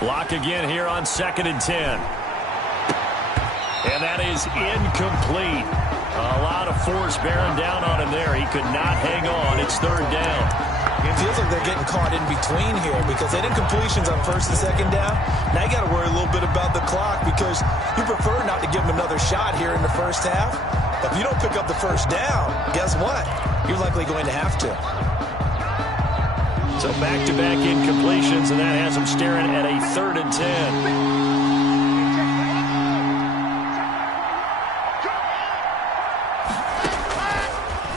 Locke again here on 2nd and 10. And that is incomplete. A lot of force bearing down on him there. He could not hang on. It's 3rd down. It feels like they're getting caught in between here because they did incompletions on 1st and 2nd down. Now you got to worry a little bit about the clock because you prefer not to give them another shot here in the first half. But if you don't pick up the 1st down, guess what? You're likely going to have to. So back-to-back incompletions, and that has them staring at a 3rd and 10.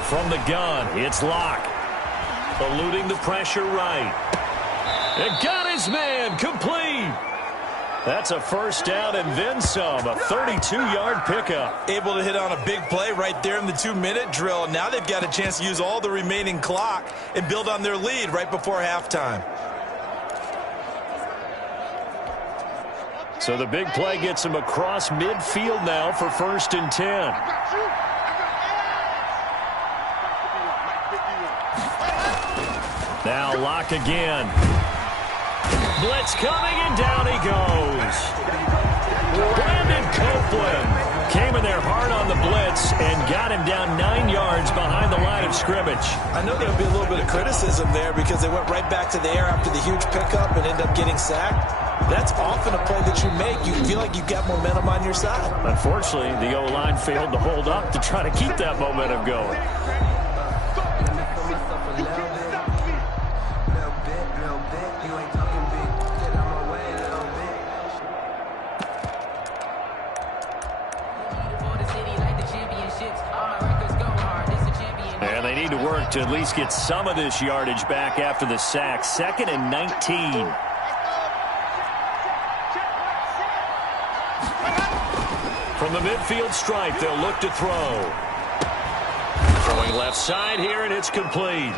From the gun, it's Locke. Eluding the pressure right. And got his man complete. That's a 1st down and then some. A 32-yard pickup. Able to hit on a big play right there in the 2-minute drill. Now they've got a chance to use all the remaining clock and build on their lead right before halftime. So the big play gets him across midfield now for 1st and 10. Now Locke again. Blitz coming, and down he goes. Brandon Copeland came in there hard on the blitz and got him down 9 yards behind the line of scrimmage. I know there would be a little bit of criticism there because they went right back to the air after the huge pickup and ended up getting sacked. That's often a play that you make. You feel like you've got momentum on your side. Unfortunately, the O-line failed to hold up to try to keep that momentum going. And they need to work to at least get some of this yardage back after the sack. 2nd and 19. From the midfield stripe, they'll look to throw. Throwing left side here, and it's complete.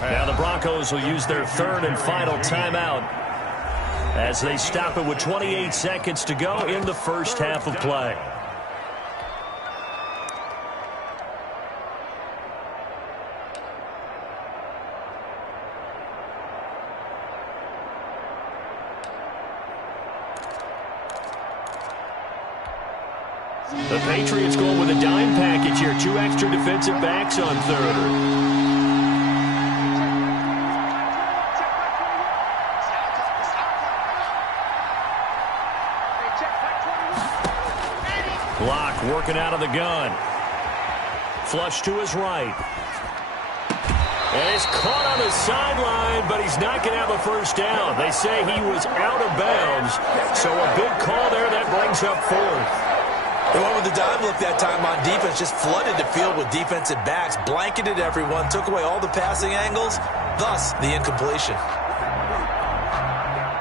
Now the Broncos will use their 3rd and final timeout as they stop it with 28 seconds to go in the first half of play. The Patriots going with a dime package here. 2 extra defensive backs on 3rd. Locke working out of the gun. Flush to his right. And he's caught on the sideline, but he's not going to have a first down. They say he was out of bounds. So a big call there that brings up 4th. They went with the dime look that time on defense, just flooded the field with defensive backs, blanketed everyone, took away all the passing angles, thus the incompletion.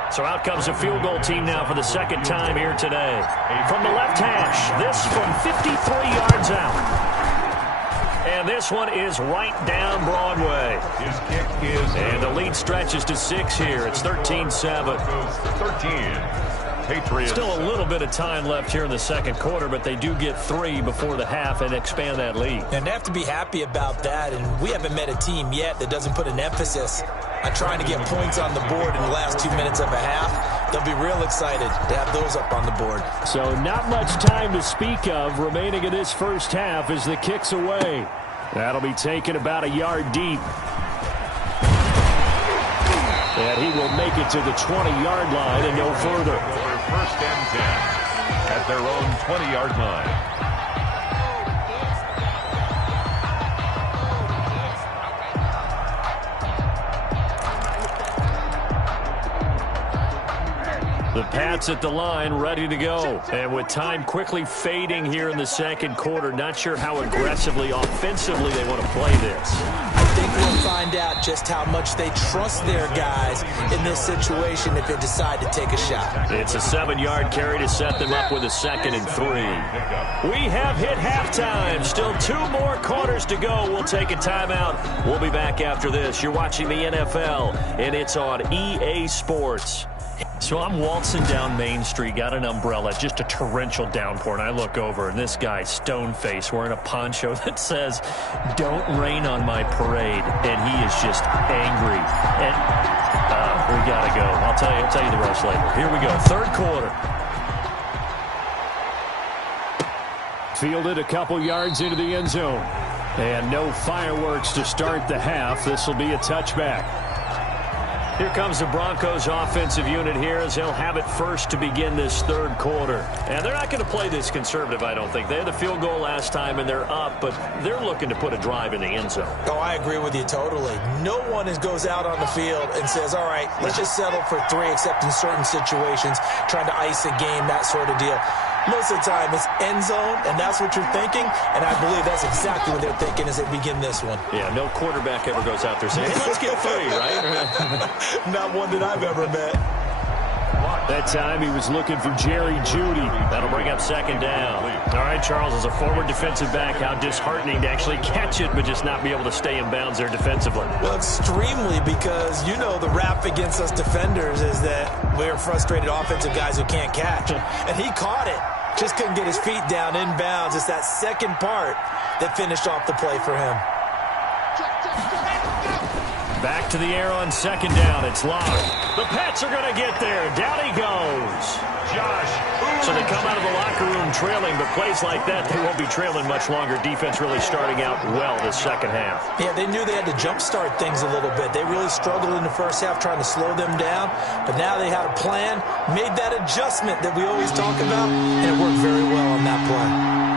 So out comes a field goal team now for the 2nd time here today. From the left hash, this from 53 yards out. And this one is right down Broadway. His kick is... And the lead stretches to 6 here. It's 13-7. 13. Patriots. Still a little bit of time left here in the 2nd quarter, but they do get 3 before the half and expand that lead. And they have to be happy about that, and we haven't met a team yet that doesn't put an emphasis on trying to get points on the board in the last 2 minutes of a half. They'll be real excited to have those up on the board. So not much time to speak of remaining in this first half as the kick's away. That'll be taken about a yard deep. And he will make it to the 20-yard line and no further. 1st and 10 at their own 20-yard line. The Pats at the line, ready to go. And with time quickly fading here in the 2nd quarter, not sure how aggressively, offensively they want to play this. I think we'll find out just how much they trust their guys in this situation if they decide to take a shot. It's a 7-yard carry to set them up with a 2nd and 3. We have hit halftime. Still 2 more quarters to go. We'll take a timeout. We'll be back after this. You're watching the NFL, and it's on EA Sports. So I'm waltzing down Main Street, got an umbrella, just a torrential downpour, and I look over, and this guy, stone-faced, wearing a poncho that says, "Don't rain on my parade," and he is just angry. And we got to go. I'll tell you the rest later. Here we go, 3rd quarter. Fielded a couple yards into the end zone. And no fireworks to start the half. This will be a touchback. Here comes the Broncos offensive unit here as they'll have it first to begin this 3rd quarter. And they're not going to play this conservative, I don't think. They had the field goal last time and they're up, but they're looking to put a drive in the end zone. Oh, I agree with you totally. No one goes out on the field and says, all right, let's just settle for 3, except in certain situations, trying to ice a game, that sort of deal. Most of the time, it's end zone, and that's what you're thinking, and I believe that's exactly what they're thinking as they begin this one. Yeah, no quarterback ever goes out there saying, hey, let's get 3, right? Not one that I've ever met. That time he was looking for Jerry Jeudy. That'll bring up second down. All right, Charles, as a forward defensive back, how disheartening to actually catch it but just not be able to stay in bounds there defensively. Well, extremely, because you know the rap against us defenders is that we're frustrated offensive guys who can't catch. And he caught it. Just couldn't get his feet down in bounds. It's that second part that finished off the play for him. Back to the air on second down. It's Locke. The Pats are going to get there. Down he goes. So they come out of the locker room trailing, but plays like that, they won't be trailing much longer. Defense really starting out well this second half. Yeah, they knew they had to jumpstart things a little bit. They really struggled in the first half trying to slow them down, but now they had a plan, made that adjustment that we always talk about, and it worked very well on that play.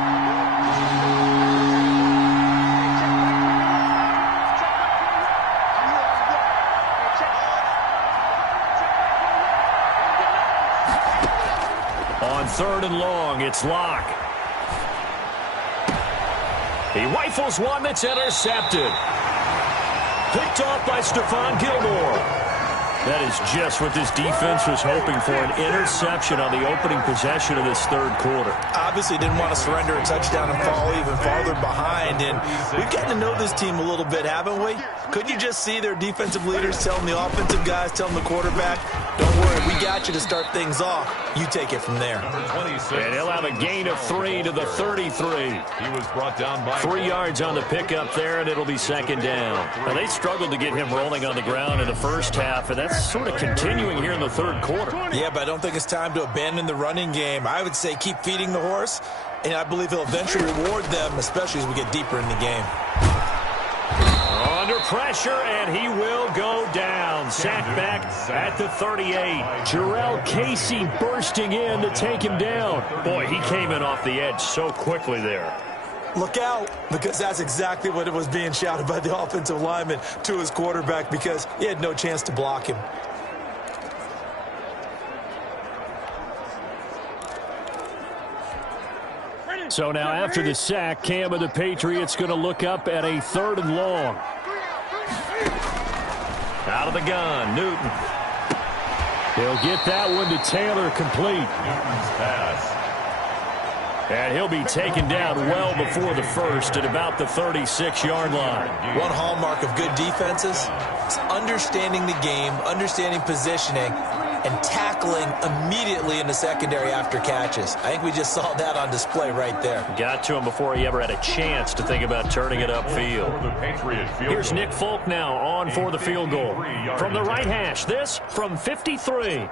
Third and long, it's Locke. He rifles one that's intercepted. Picked off by Stephon Gilmore. That is just what this defense was hoping for, an interception on the opening possession of this third quarter. Obviously didn't want to surrender a touchdown and fall even farther behind, and we've gotten to know this team a little bit, haven't we? Couldn't you just see their defensive leaders telling the offensive guys, telling the quarterback, don't worry, we got you to start things off. You take it from there. And he'll have a gain of 3 to the 33. He was brought down by 3 yards on the pickup there, and it'll be second down. Now, they struggled to get him rolling on the ground in the first half, and that's sort of continuing here in the third quarter. Yeah, but I don't think it's time to abandon the running game. I would say keep feeding the horse, and I believe he'll eventually reward them, especially as we get deeper in the game. Under pressure, and he will go down. Sacked back at the 38. Jarrell Casey bursting in to take him down. Boy, he came in off the edge so quickly there. Look out, because that's exactly what it was being shouted by the offensive lineman to his quarterback, because he had no chance to block him. So now after the sack, Cam of the Patriots going to look up at a third and long. Out of the gun, Newton. He'll get that one to Taylor complete. Newton's pass. And he'll be taken down well before the first at about the 36-yard line. One hallmark of good defenses is understanding the game, understanding positioning, and tackling immediately in the secondary after catches. I think we just saw that on display right there. Got to him before he ever had a chance to think about turning it upfield. Here's Nick Folk now on for the field goal. From the right hash, this from 53.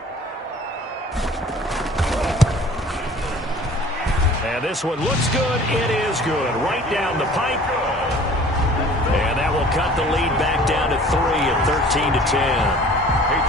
And this one looks good. It is good. Right down the pipe. And that will cut the lead back down to 3 at 13-10.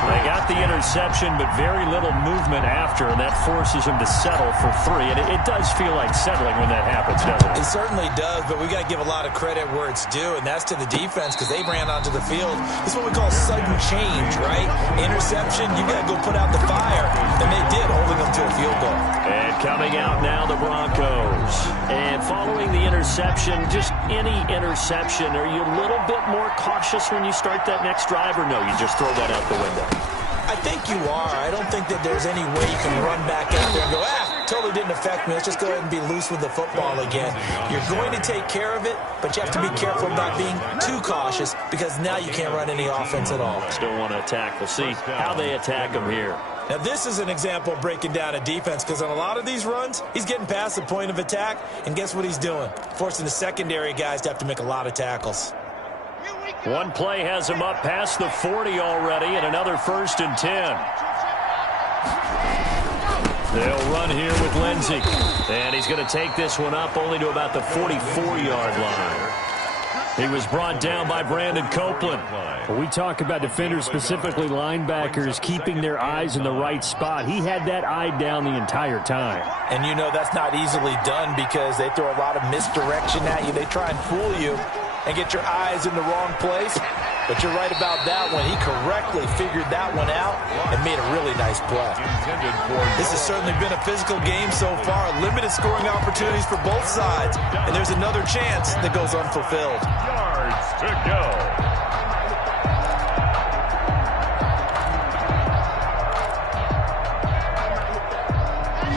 They got the interception, but very little movement after, and that forces him to settle for 3. And it does feel like settling when that happens, doesn't it? It certainly does, but we got to give a lot of credit where it's due, and that's to the defense, because they ran onto the field. This is what we call sudden change, right? Interception, you got to go put out the fire, and they did, holding them to a field goal. And coming out now, the Broncos. And following the interception, just any interception, are you a little bit more cautious when you start that next drive, or no, you just throw that out the window? I think you are. I don't think that there's any way you can run back out there and go, totally didn't affect me. Let's just go ahead and be loose with the football again. You're going to take care of it, but you have to be careful about being too cautious, because now you can't run any offense at all. Still want to attack. We'll see how they attack him here. Now, this is an example of breaking down a defense, because on a lot of these runs, he's getting past the point of attack, and guess what he's doing? Forcing the secondary guys to have to make a lot of tackles. One play has him up past the 40 already, and another 1st and 10. They'll run here with Lindsey. And he's going to take this one up only to about the 44-yard line. He was brought down by Brandon Copeland. When we talk about defenders, specifically linebackers, keeping their eyes in the right spot, he had that eye down the entire time. And you know that's not easily done, because they throw a lot of misdirection at you. They try and fool you and get your eyes in the wrong place. But you're right about that one. He correctly figured that one out and made a really nice play. This has certainly been a physical game so far. Limited scoring opportunities for both sides. And there's another chance that goes unfulfilled. Yards to go.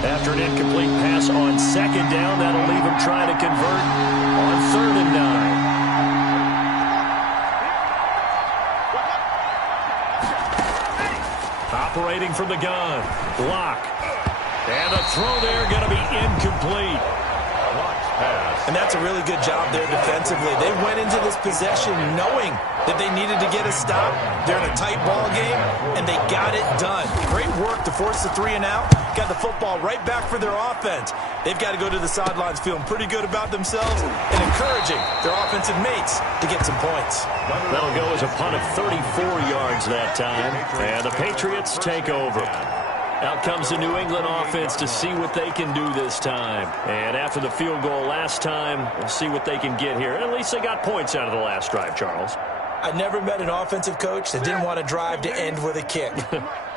After an incomplete pass on second down, that'll leave him trying to convert on 3rd and 9. Operating from the gun. Block. And a throw there going to be incomplete. And that's a really good job there defensively. They went into this possession knowing that they needed to get a stop. They're in a tight ball game, and they got it done. Great work to force the 3 and out. Got the football right back for their offense. They've got to go to the sidelines feeling pretty good about themselves and encouraging their offensive mates to get some points. That'll go as a punt of 34 yards that time. And the Patriots take over. Out comes the New England offense to see what they can do this time. And after the field goal last time, we'll see what they can get here. At least they got points out of the last drive, Charles. I never met an offensive coach that didn't want to drive to end with a kick.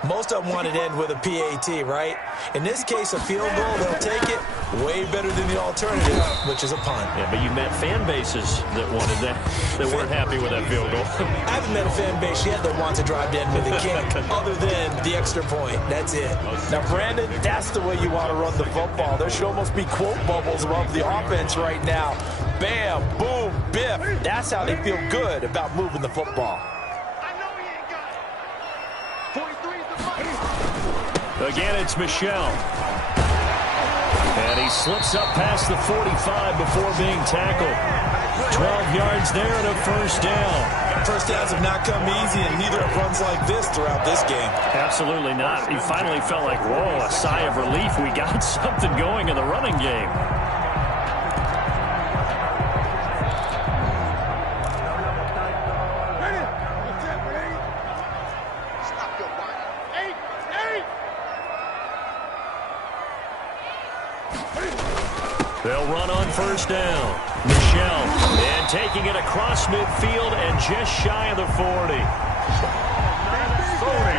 Most of them wanted to end with a PAT, right? In this case, a field goal, they'll take it way better than the alternative, which is a punt. Yeah, but you met fan bases that wanted that, that weren't happy with that field goal. I haven't met a fan base yet that wants to drive to end with a kick, other than the extra point. That's it. Now, Brandon, that's the way you want to run the football. There should almost be quote bubbles above the offense right now. Bam, boom, biff. That's how they feel good about moving the football. Again, it's Michel. And he slips up past the 45 before being tackled. 12 yards there and a first down. First downs have not come easy, and neither have runs like this throughout this game. Absolutely not. He finally felt like, whoa, a sigh of relief. We got something going in the running game. They'll run on first down. Michel, and taking it across midfield and just shy of the 40.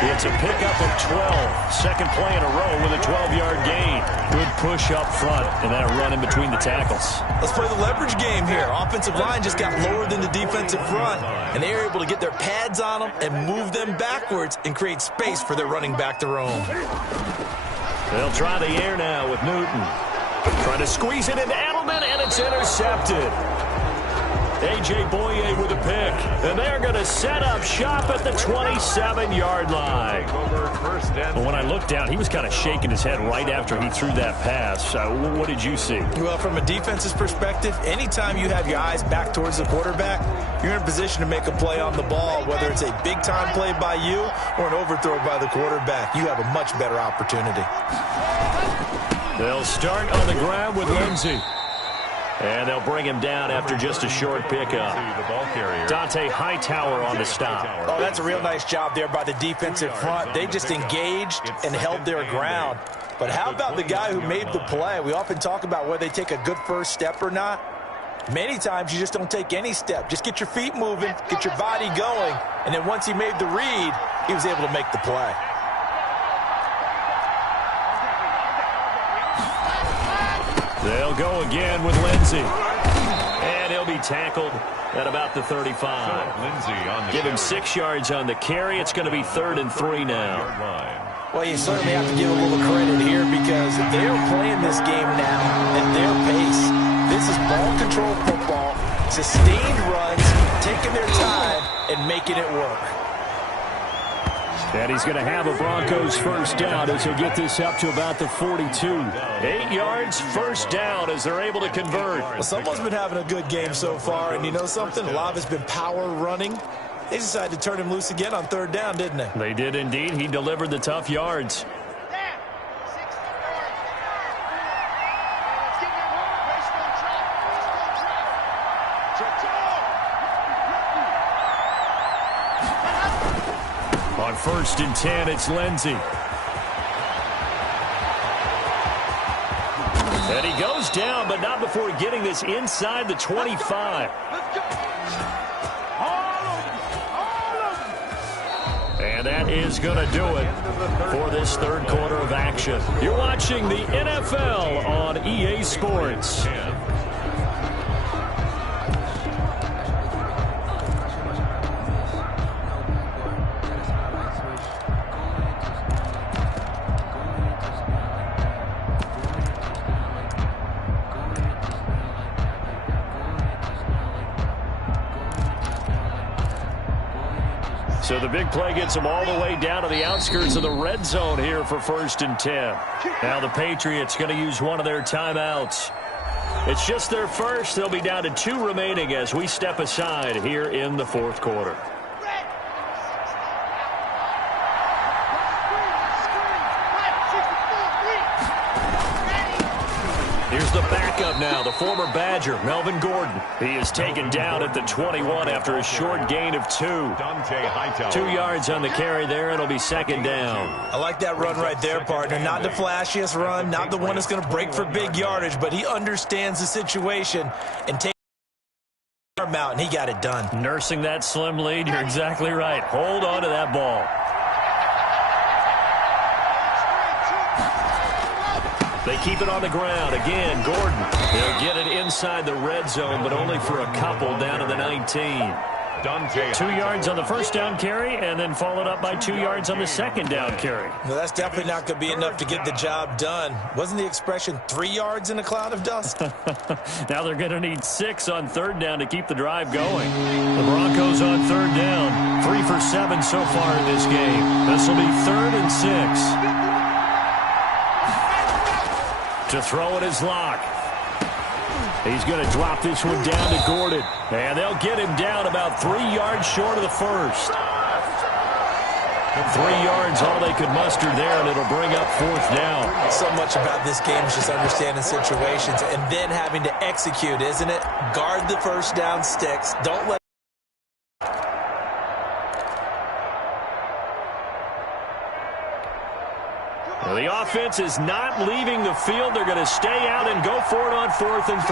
It's a pickup of 12. Second play in a row with a 12-yard gain. Good push up front and that run in between the tackles. Let's play the leverage game here. Offensive line just got lower than the defensive front, and they were able to get their pads on them and move them backwards and create space for their running back to roam. They'll try the air now with Newton. Trying to squeeze it into Edelman, and it's intercepted. A.J. Boye with a pick. And they're going to set up shop at the 27-yard line. But when I looked down, he was kind of shaking his head right after he threw that pass. What did you see? Well, from a defense's perspective, anytime you have your eyes back towards the quarterback, you're in a position to make a play on the ball, whether it's a big-time play by you or an overthrow by the quarterback. You have a much better opportunity. They'll start on the ground with Lindsey. And they'll bring him down after just a short pickup. Dante Hightower on the stop. Oh, that's a real nice job there by the defensive front. They just engaged and held their ground. But how about the guy who made the play? We often talk about whether they take a good first step or not. Many times you just don't take any step. Just get your feet moving, get your body going, and then once he made the read, he was able to make the play. They'll go again with Lindsey. And he'll be tackled at about the 35. Give him 6 yards on the carry. It's going to be 3rd and 3 now. Well, you certainly have to give a little credit here because they are playing this game now at their pace. This is ball control football, sustained runs, taking their time and making it work. And he's going to have a Broncos first down as he'll get this up to about the 42. 8 yards, first down as they're able to convert. Well, someone's been having a good game so far, and you know something? A lot of it's been power running. They decided to turn him loose again on 3rd down, didn't they? They did indeed. He delivered the tough yards. On 1st and 10, it's Lindsey. And he goes down, but not before getting this inside the 25. And that is going to do it for this 3rd quarter of action. You're watching the NFL on EA Sports. So the big play gets them all the way down to the outskirts of the red zone here for 1st and 10. Now the Patriots going to use one of their timeouts. It's just their first. They'll be down to 2 remaining as we step aside here in the 4th quarter. Here's the backup now, the former Badger, Melvin Gordon. He is taken down at the 21 after a short gain of 2. 2 yards on the carry there, and it'll be 2nd down. I like that run right there, partner. Not the flashiest run, not the one that's going to break for big yardage, but he understands the situation and takes the arm out, and he got it done. Nursing that slim lead, you're exactly right. Hold on to that ball. They keep it on the ground. Again, Gordon. They'll get it inside the red zone, but only for a couple down to the 19. 2 yards on the first down carry, and then followed up by 2 yards on the second down carry. Well, that's definitely not going to be enough to get the job done. Wasn't the expression 3 yards in a cloud of dust? Now they're going to need 6 on 3rd down to keep the drive going. The Broncos on 3rd down. 3 for 7 so far in this game. This will be 3rd and 6. To throw it is Locke. He's going to drop this one down to Gordon. And they'll get him down about 3 yards short of the first. 3 yards, all they could muster there, and it'll bring up 4th down. So much about this game is just understanding situations and then having to execute, isn't it? Guard the first down sticks. Don't let the offense is not leaving the field. They're going to stay out and go for it on 4th and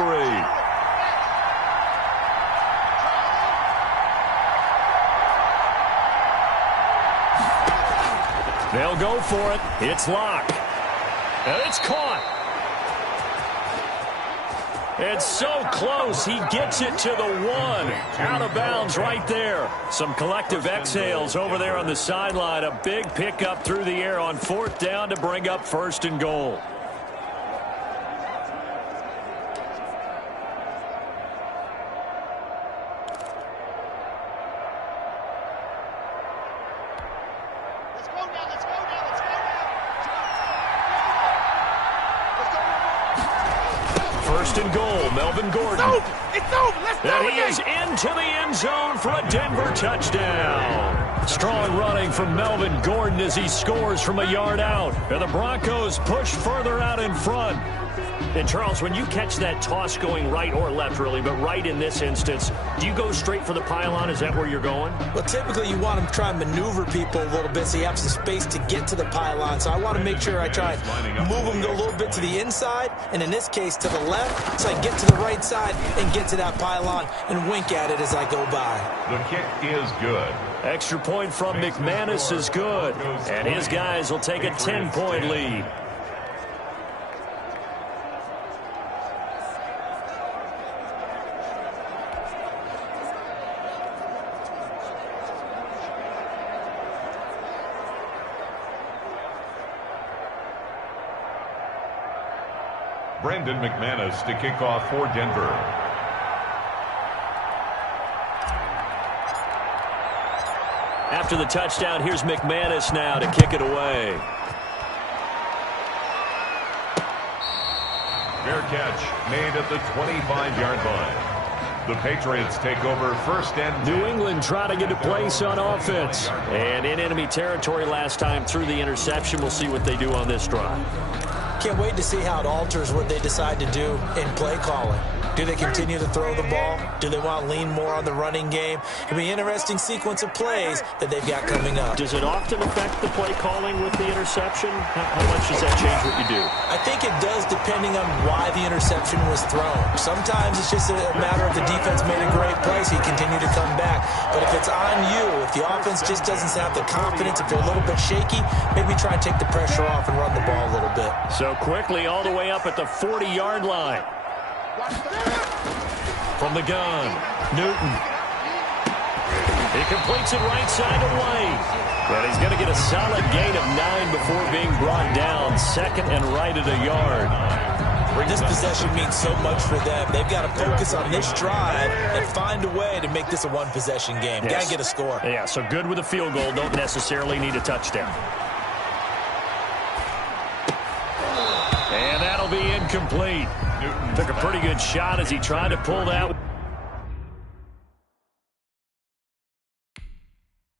3. They'll go for it. It's Locke. And it's caught. It's so close. He gets it to the 1. Out of bounds right there. Some collective exhales over there on the sideline. A big pickup through the air on 4th down to bring up 1st and goal. And goal, Melvin Gordon. It's over. Let's go. And he is into the end zone for a Denver touchdown. Strong running from Melvin Gordon as he scores from a yard out. And the Broncos push further out in front. And, Charles, when you catch that toss going right or left, really, but right in this instance, do you go straight for the pylon? Is that where you're going? Well, typically you want to try and maneuver people a little bit so you have some space to get to the pylon. So I want to make sure I try and move them a little bit to the inside, and in this case to the left, so I get to the right side and get to that pylon and wink at it as I go by. The kick is good. Extra point from McManus is good, and his guys will take a 10-point lead. Brandon McManus to kick off for Denver. After the touchdown, here's McManus now to kick it away. Fair catch made at the 25-yard line. The Patriots take over 1st and 10. New England trying to get a place on offense. And in enemy territory last time through the interception. We'll see what they do on this drive. Can't wait to see how it alters what they decide to do in play calling. Do they continue to throw the ball? Do they want to lean more on the running game? It'll be an interesting sequence of plays that they've got coming up. Does it often affect the play calling with the interception? How much does that change what you do? I think it does, depending on why the interception was thrown. Sometimes it's just a matter of the defense made a great play, so you continue to come back. But if it's on you, if the offense just doesn't have the confidence, if you're a little bit shaky, maybe try and take the pressure off and run the ball a little bit. So quickly all the way up at the 40-yard line. From the gun, Newton. He completes it right side to White. And he's going to get a solid gain of 9 before being brought down. 2nd and right at a yard. This possession means so much for them. They've got to focus on this drive and find a way to make this a one-possession game. Yes. Got to get a score. Yeah, so good with a field goal. Don't necessarily need a touchdown. And that'll be incomplete. Took a pretty good shot as he tried to pull that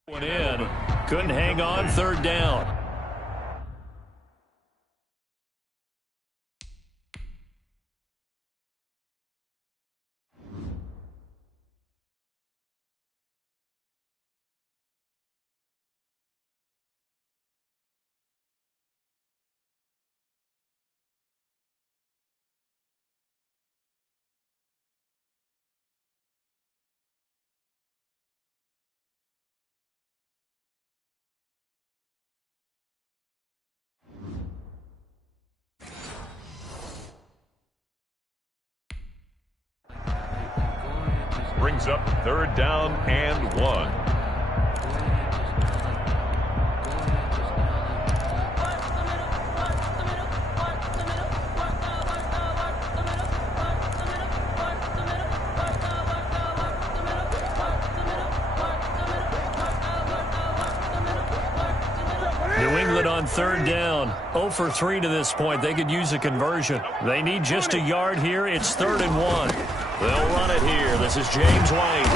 one in. Couldn't hang on, third down. Brings up third down and 1. New England on third down. 0 for 3 to this point. They could use a conversion. They need just a yard here. It's 3rd and 1. They'll run it here. This is James White.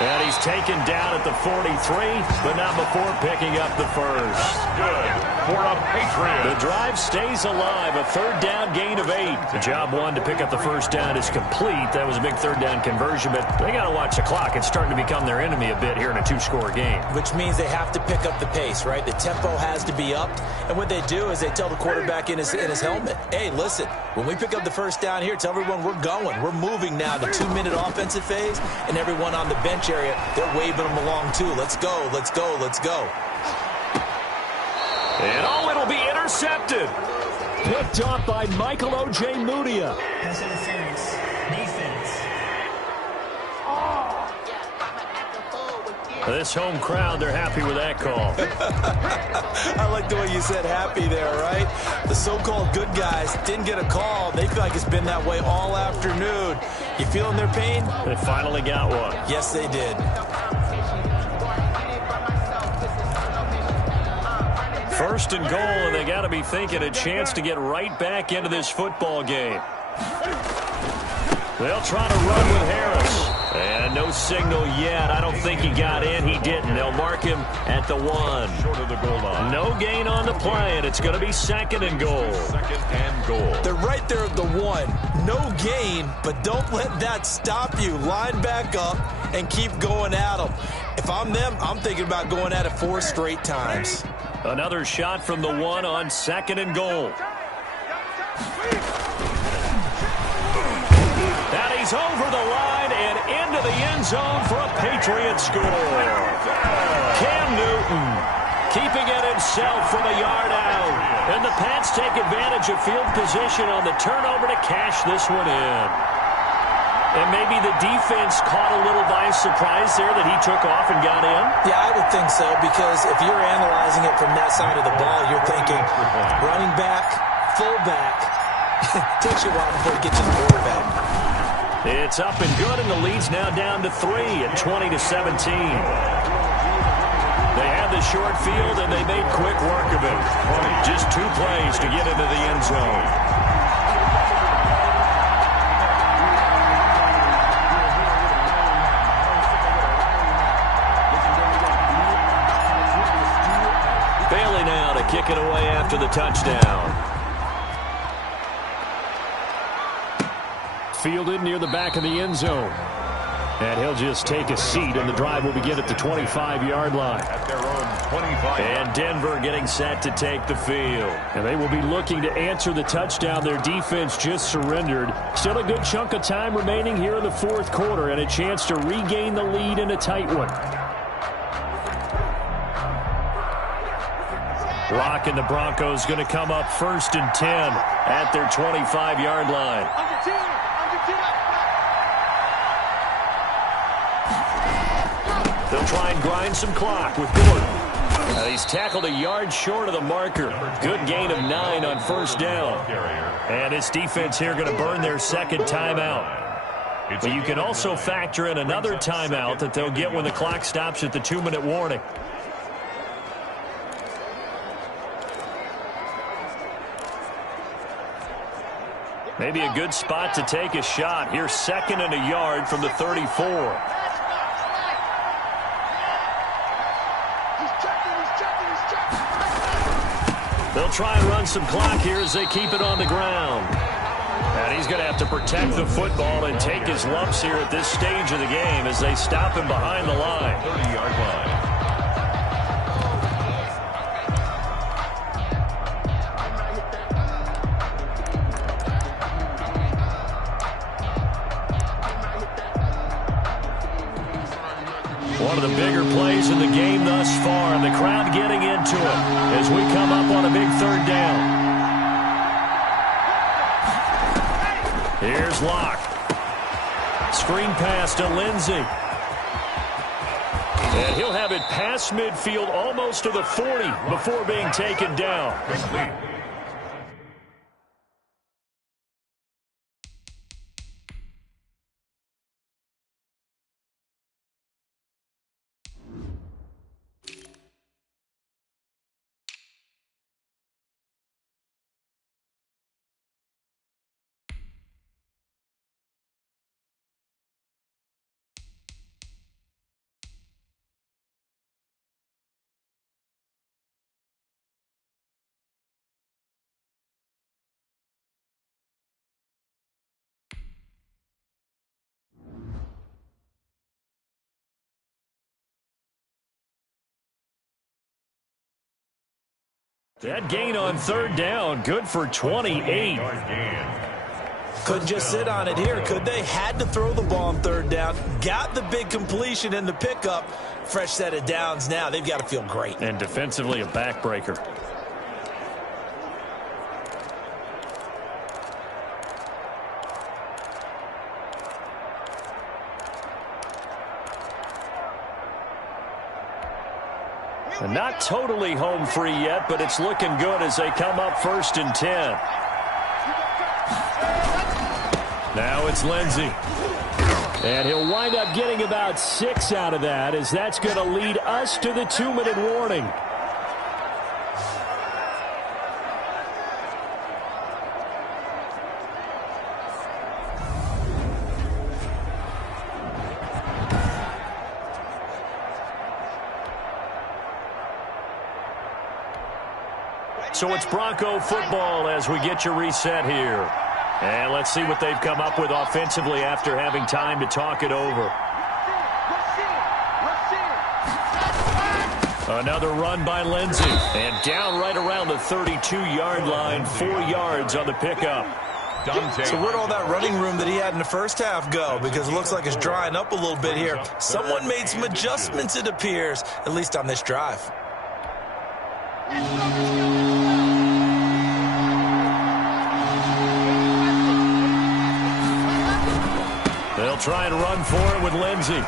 And he's taken down at the 43, but not before picking up the first. Good for a Patriot. The drive stays alive. A third down gain of 8. The job one to pick up the first down is complete. That was a big third down conversion, but they got to watch the clock. It's starting to become their enemy a bit here in a 2-score game. Which means they have to pick up the pace, right? The tempo has to be upped. And what they do is they tell the quarterback in his helmet, hey, listen, when we pick up the first down here, tell everyone we're going. We're moving now to 2-minute offensive phase, and everyone on the bench area, they're waving them along too. Let's go, let's go, let's go. And it'll be intercepted. Picked off by Michael O.J. Mudia. Pass interference. Defense. This home crowd, they're happy with that call. I like the way you said happy there, right? The so-called good guys didn't get a call. They feel like it's been that way all afternoon. You feeling their pain? They finally got one. Yes, they did. First and goal, and they got to be thinking a chance to get right back into this football game. They'll try to run with Harris. And no signal yet. I don't think he got in. He didn't. They'll mark him at the 1. Short of the goal line. No gain on the play, and it's going to be 2nd and goal. 2nd and goal. They're right there at the 1. No gain, but don't let that stop you. Line back up and keep going at them. If I'm them, I'm thinking about going at it 4 straight times. Another shot from the 1 on 2nd and goal. And he's over the line and into the end zone for a Patriot score. Cam Newton keeping it himself from a yard out. And the Pats take advantage of field position on the turnover to cash this one in. And maybe the defense caught a little by surprise there that he took off and got in. Yeah, I would think so, because if you're analyzing it from that side of the ball, you're thinking running back, fullback. Takes you a while before it gets to the quarterback. It's up and good, and the lead's now down to 3 at 20-17. They had the short field, and they made quick work of it. Just 2 plays to get into the end zone. Bailey now to kick it away after the touchdown. Fielded near the back of the end zone. And he'll just take a seat, and the drive will begin at the 25-yard line. At their own 25. And Denver getting set to take the field. And they will be looking to answer the touchdown their defense just surrendered. Still a good chunk of time remaining here in the 4th quarter, and a chance to regain the lead in a tight one. Rock and the Broncos going to come up 1st and 10 at their 25-yard line. They'll try and grind some clock with Gordon. He's tackled a yard short of the marker. Good gain of 9 on first down. And this defense here going to burn their second timeout. But you can also factor in another timeout that they'll get when the clock stops at the 2-minute warning. Maybe a good spot to take a shot. Here's 2nd and a yard from the 34. They'll try and run some clock here as they keep it on the ground. And he's going to have to protect the football and take his lumps here at this stage of the game as they stop him behind the line. 30-yard line. One of the bigger plays in the game thus far, and the crowd getting into it as we come up on a big 3rd down. Here's Locke. Screen pass to Lindsey. And he'll have it past midfield almost to the 40 before being taken down. That gain on 3rd down, good for 28. Couldn't just sit on it here, could they? Had to throw the ball on 3rd down. Got the big completion in the pickup. Fresh set of downs now. They've got to feel great. And defensively a backbreaker. And not totally home free yet, but it's looking good as they come up 1st and 10. Now it's Lindsey. And he'll wind up getting about 6 out of that, as that's going to lead us to the 2-minute warning. So it's Bronco football as we get you reset here. And let's see what they've come up with offensively after having time to talk it over. Another run by Lindsey. And down right around the 32-yard line, 4 yards on the pickup. So where'd all that running room that he had in the first half go? Because it looks like it's drying up a little bit here. Someone made some adjustments, it appears, at least on this drive. They'll try and run for it with Lindsey.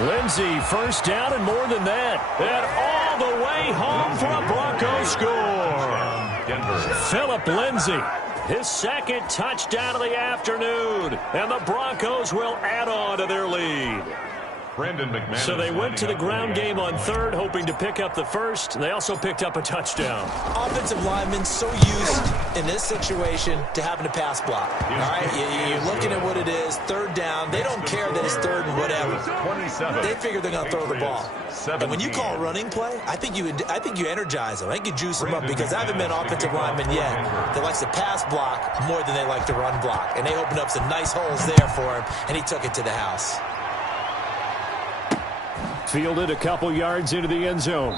Lindsey, first down and more than that. And all the way home for a Bronco score. Philip Lindsey, his 2nd touchdown of the afternoon. And the Broncos will add on to their lead. So they went to the ground game on 3rd, hoping to pick up the 1st. They also picked up a touchdown. Offensive linemen so used in this situation to having to pass block. All right, you're looking at what it is, 3rd down. They don't care that it's 3rd and whatever. They figure they're going to throw the ball. And when you call a running play, I think you energize them. I think you juice them up, because I haven't met an offensive lineman yet that likes to pass block more than they like to run block. And they opened up some nice holes there for him, and he took it to the house. Fielded a couple yards into the end zone.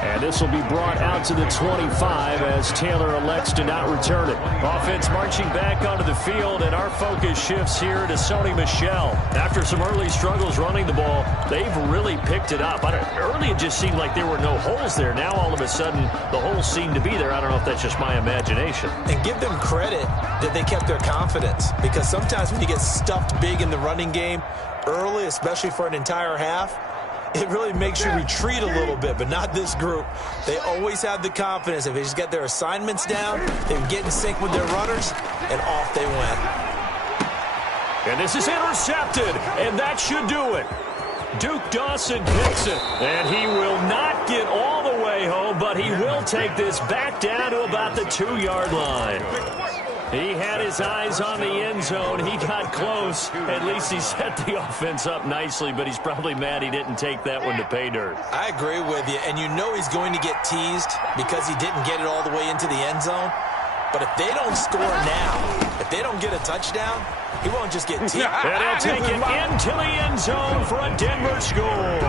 And this will be brought out to the 25 as Taylor elects to not return it. Offense marching back onto the field, and our focus shifts here to Sony Michel. After some early struggles running the ball, they've really picked it up. Early it just seemed like there were no holes there. Now all of a sudden the holes seem to be there. I don't know if that's just my imagination. And give them credit that they kept their confidence, because sometimes when you get stuffed big in the running game early, especially for an entire half, It really makes you retreat a little bit, but not this group. They always have the confidence. If they just get their assignments down, they can get in sync with their runners, and off they went. And this is intercepted, and that should do it. Duke Dawson picks it, and he will not get all the way home, but he will take this back down to about the 2-yard line. He had his eyes on the end zone. He got close. At least he set the offense up nicely, but he's probably mad he didn't take that one to pay dirt. I agree with you, and you know he's going to get teased because he didn't get it all the way into the end zone. But if they don't score now, if they don't get a touchdown, he won't just get teased. And he'll take it into the end zone for a Denver score.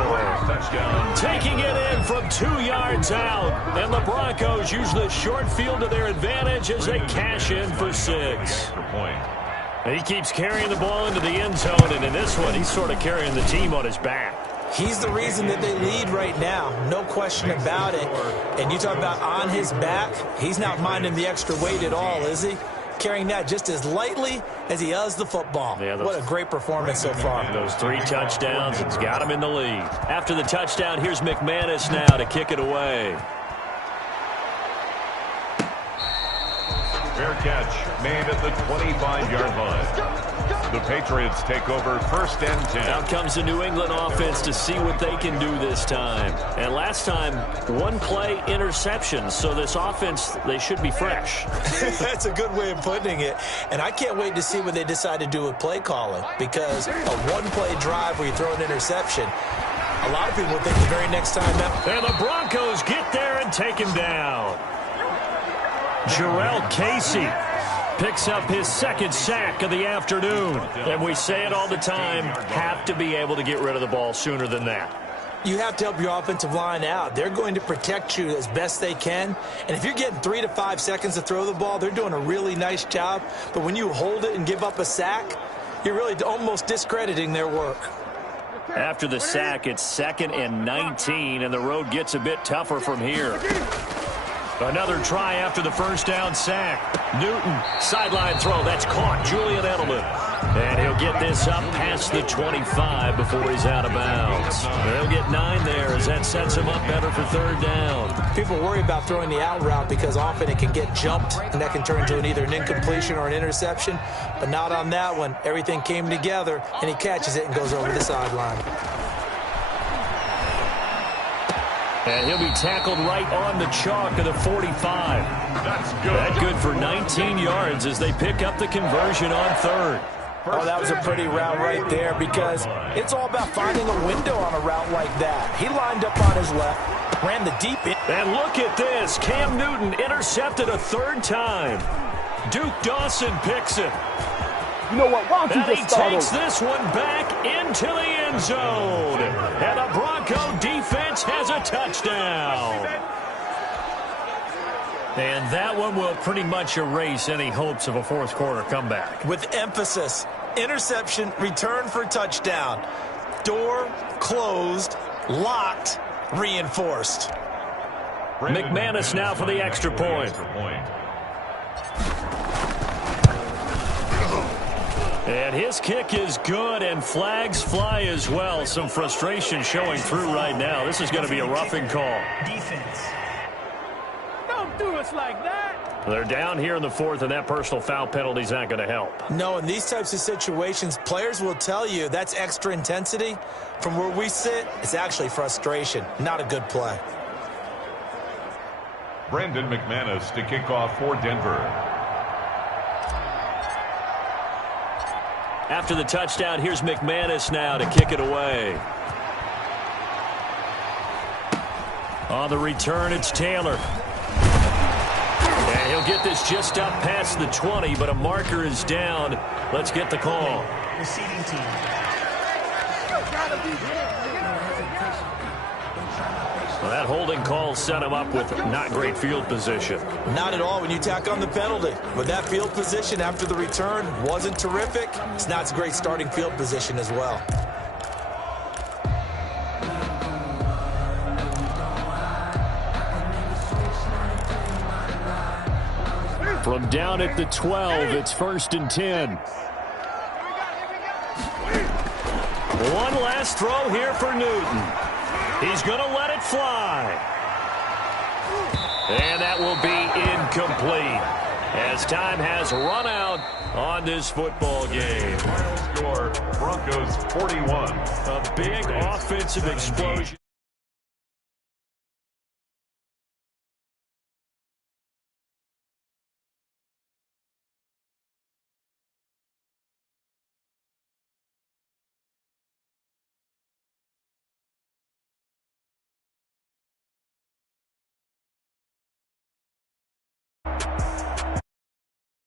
Touchdown. Taking it in from 2 yards out. And the Broncos use the short field to their advantage as they cash in for 6. And he keeps carrying the ball into the end zone, and in this one, he's sort of carrying the team on his back. He's the reason that they lead right now, no question about it. And you talk about on his back, he's not minding the extra weight at all, is he? Carrying that just as lightly as he does the football. Yeah, what a great performance so far. Those 3 touchdowns, it's got him in the lead. After the touchdown, here's McManus now to kick it away. Fair catch made at the 25-yard line. The Patriots take over 1st and 10. Out comes the New England offense to see what they can do this time. And last time, 1-play interception. So this offense, they should be fresh. That's a good way of putting it. And I can't wait to see what they decide to do with play calling. Because a 1-play drive where you throw an interception, a lot of people will think the very next time that. And the Broncos get there and take him down. Jarrell Casey picks up his 2nd sack of the afternoon. And we say it all the time, have to be able to get rid of the ball sooner than that. You have to help your offensive line out. They're going to protect you as best they can. And if you're getting 3 to 5 seconds to throw the ball, they're doing a really nice job. But when you hold it and give up a sack, you're really almost discrediting their work. After the sack, it's 2nd and 19, and the road gets a bit tougher from here. Another try after the 1st down sack. Newton, sideline throw. That's caught. Julian Edelman. And he'll get this up past the 25 before he's out of bounds. They'll get 9 there as that sets him up better for 3rd down. People worry about throwing the out route because often it can get jumped, and that can turn into either an incompletion or an interception. But not on that one. Everything came together, and he catches it and goes over the sideline. And he'll be tackled right on the chalk of the 45. That's good. That good for 19 yards as they pick up the conversion on 3rd. Oh, that was a pretty route right there because it's all about finding a window on a route like that. He lined up on his left, ran the deep end. And look at this. Cam Newton intercepted a 3rd time. Duke Dawson picks it. You know what? Why don't you just start takes over? this one back into the end zone. And the Bronco defense has a touchdown. And that one will pretty much erase any hopes of a 4th quarter comeback. With emphasis, interception, return for touchdown. Door closed, locked, reinforced. McManus now for the extra point. And his kick is good, and flags fly as well. Some frustration showing through right now. This is going to be a roughing call. Defense. Don't do us like that. They're down here in the 4th, and that personal foul penalty is not going to help. No, in these types of situations, players will tell you that's extra intensity. From where we sit, it's actually frustration. Not a good play. Brandon McManus to kick off for Denver. After the touchdown, here's McManus now to kick it away. On the return, it's Taylor. And he'll get this just up past the 20, but a marker is down. Let's get the call. Receiving team. Well, that holding call set him up with not great field position. Not at all when you tack on the penalty. But that field position after the return wasn't terrific. It's not a great starting field position as well. From down at the 12, it's 1st and 10. One last throw here for Newton. He's going to let it fly. And that will be incomplete as time has run out on this football game. Final score, Broncos 41. A big offensive explosion.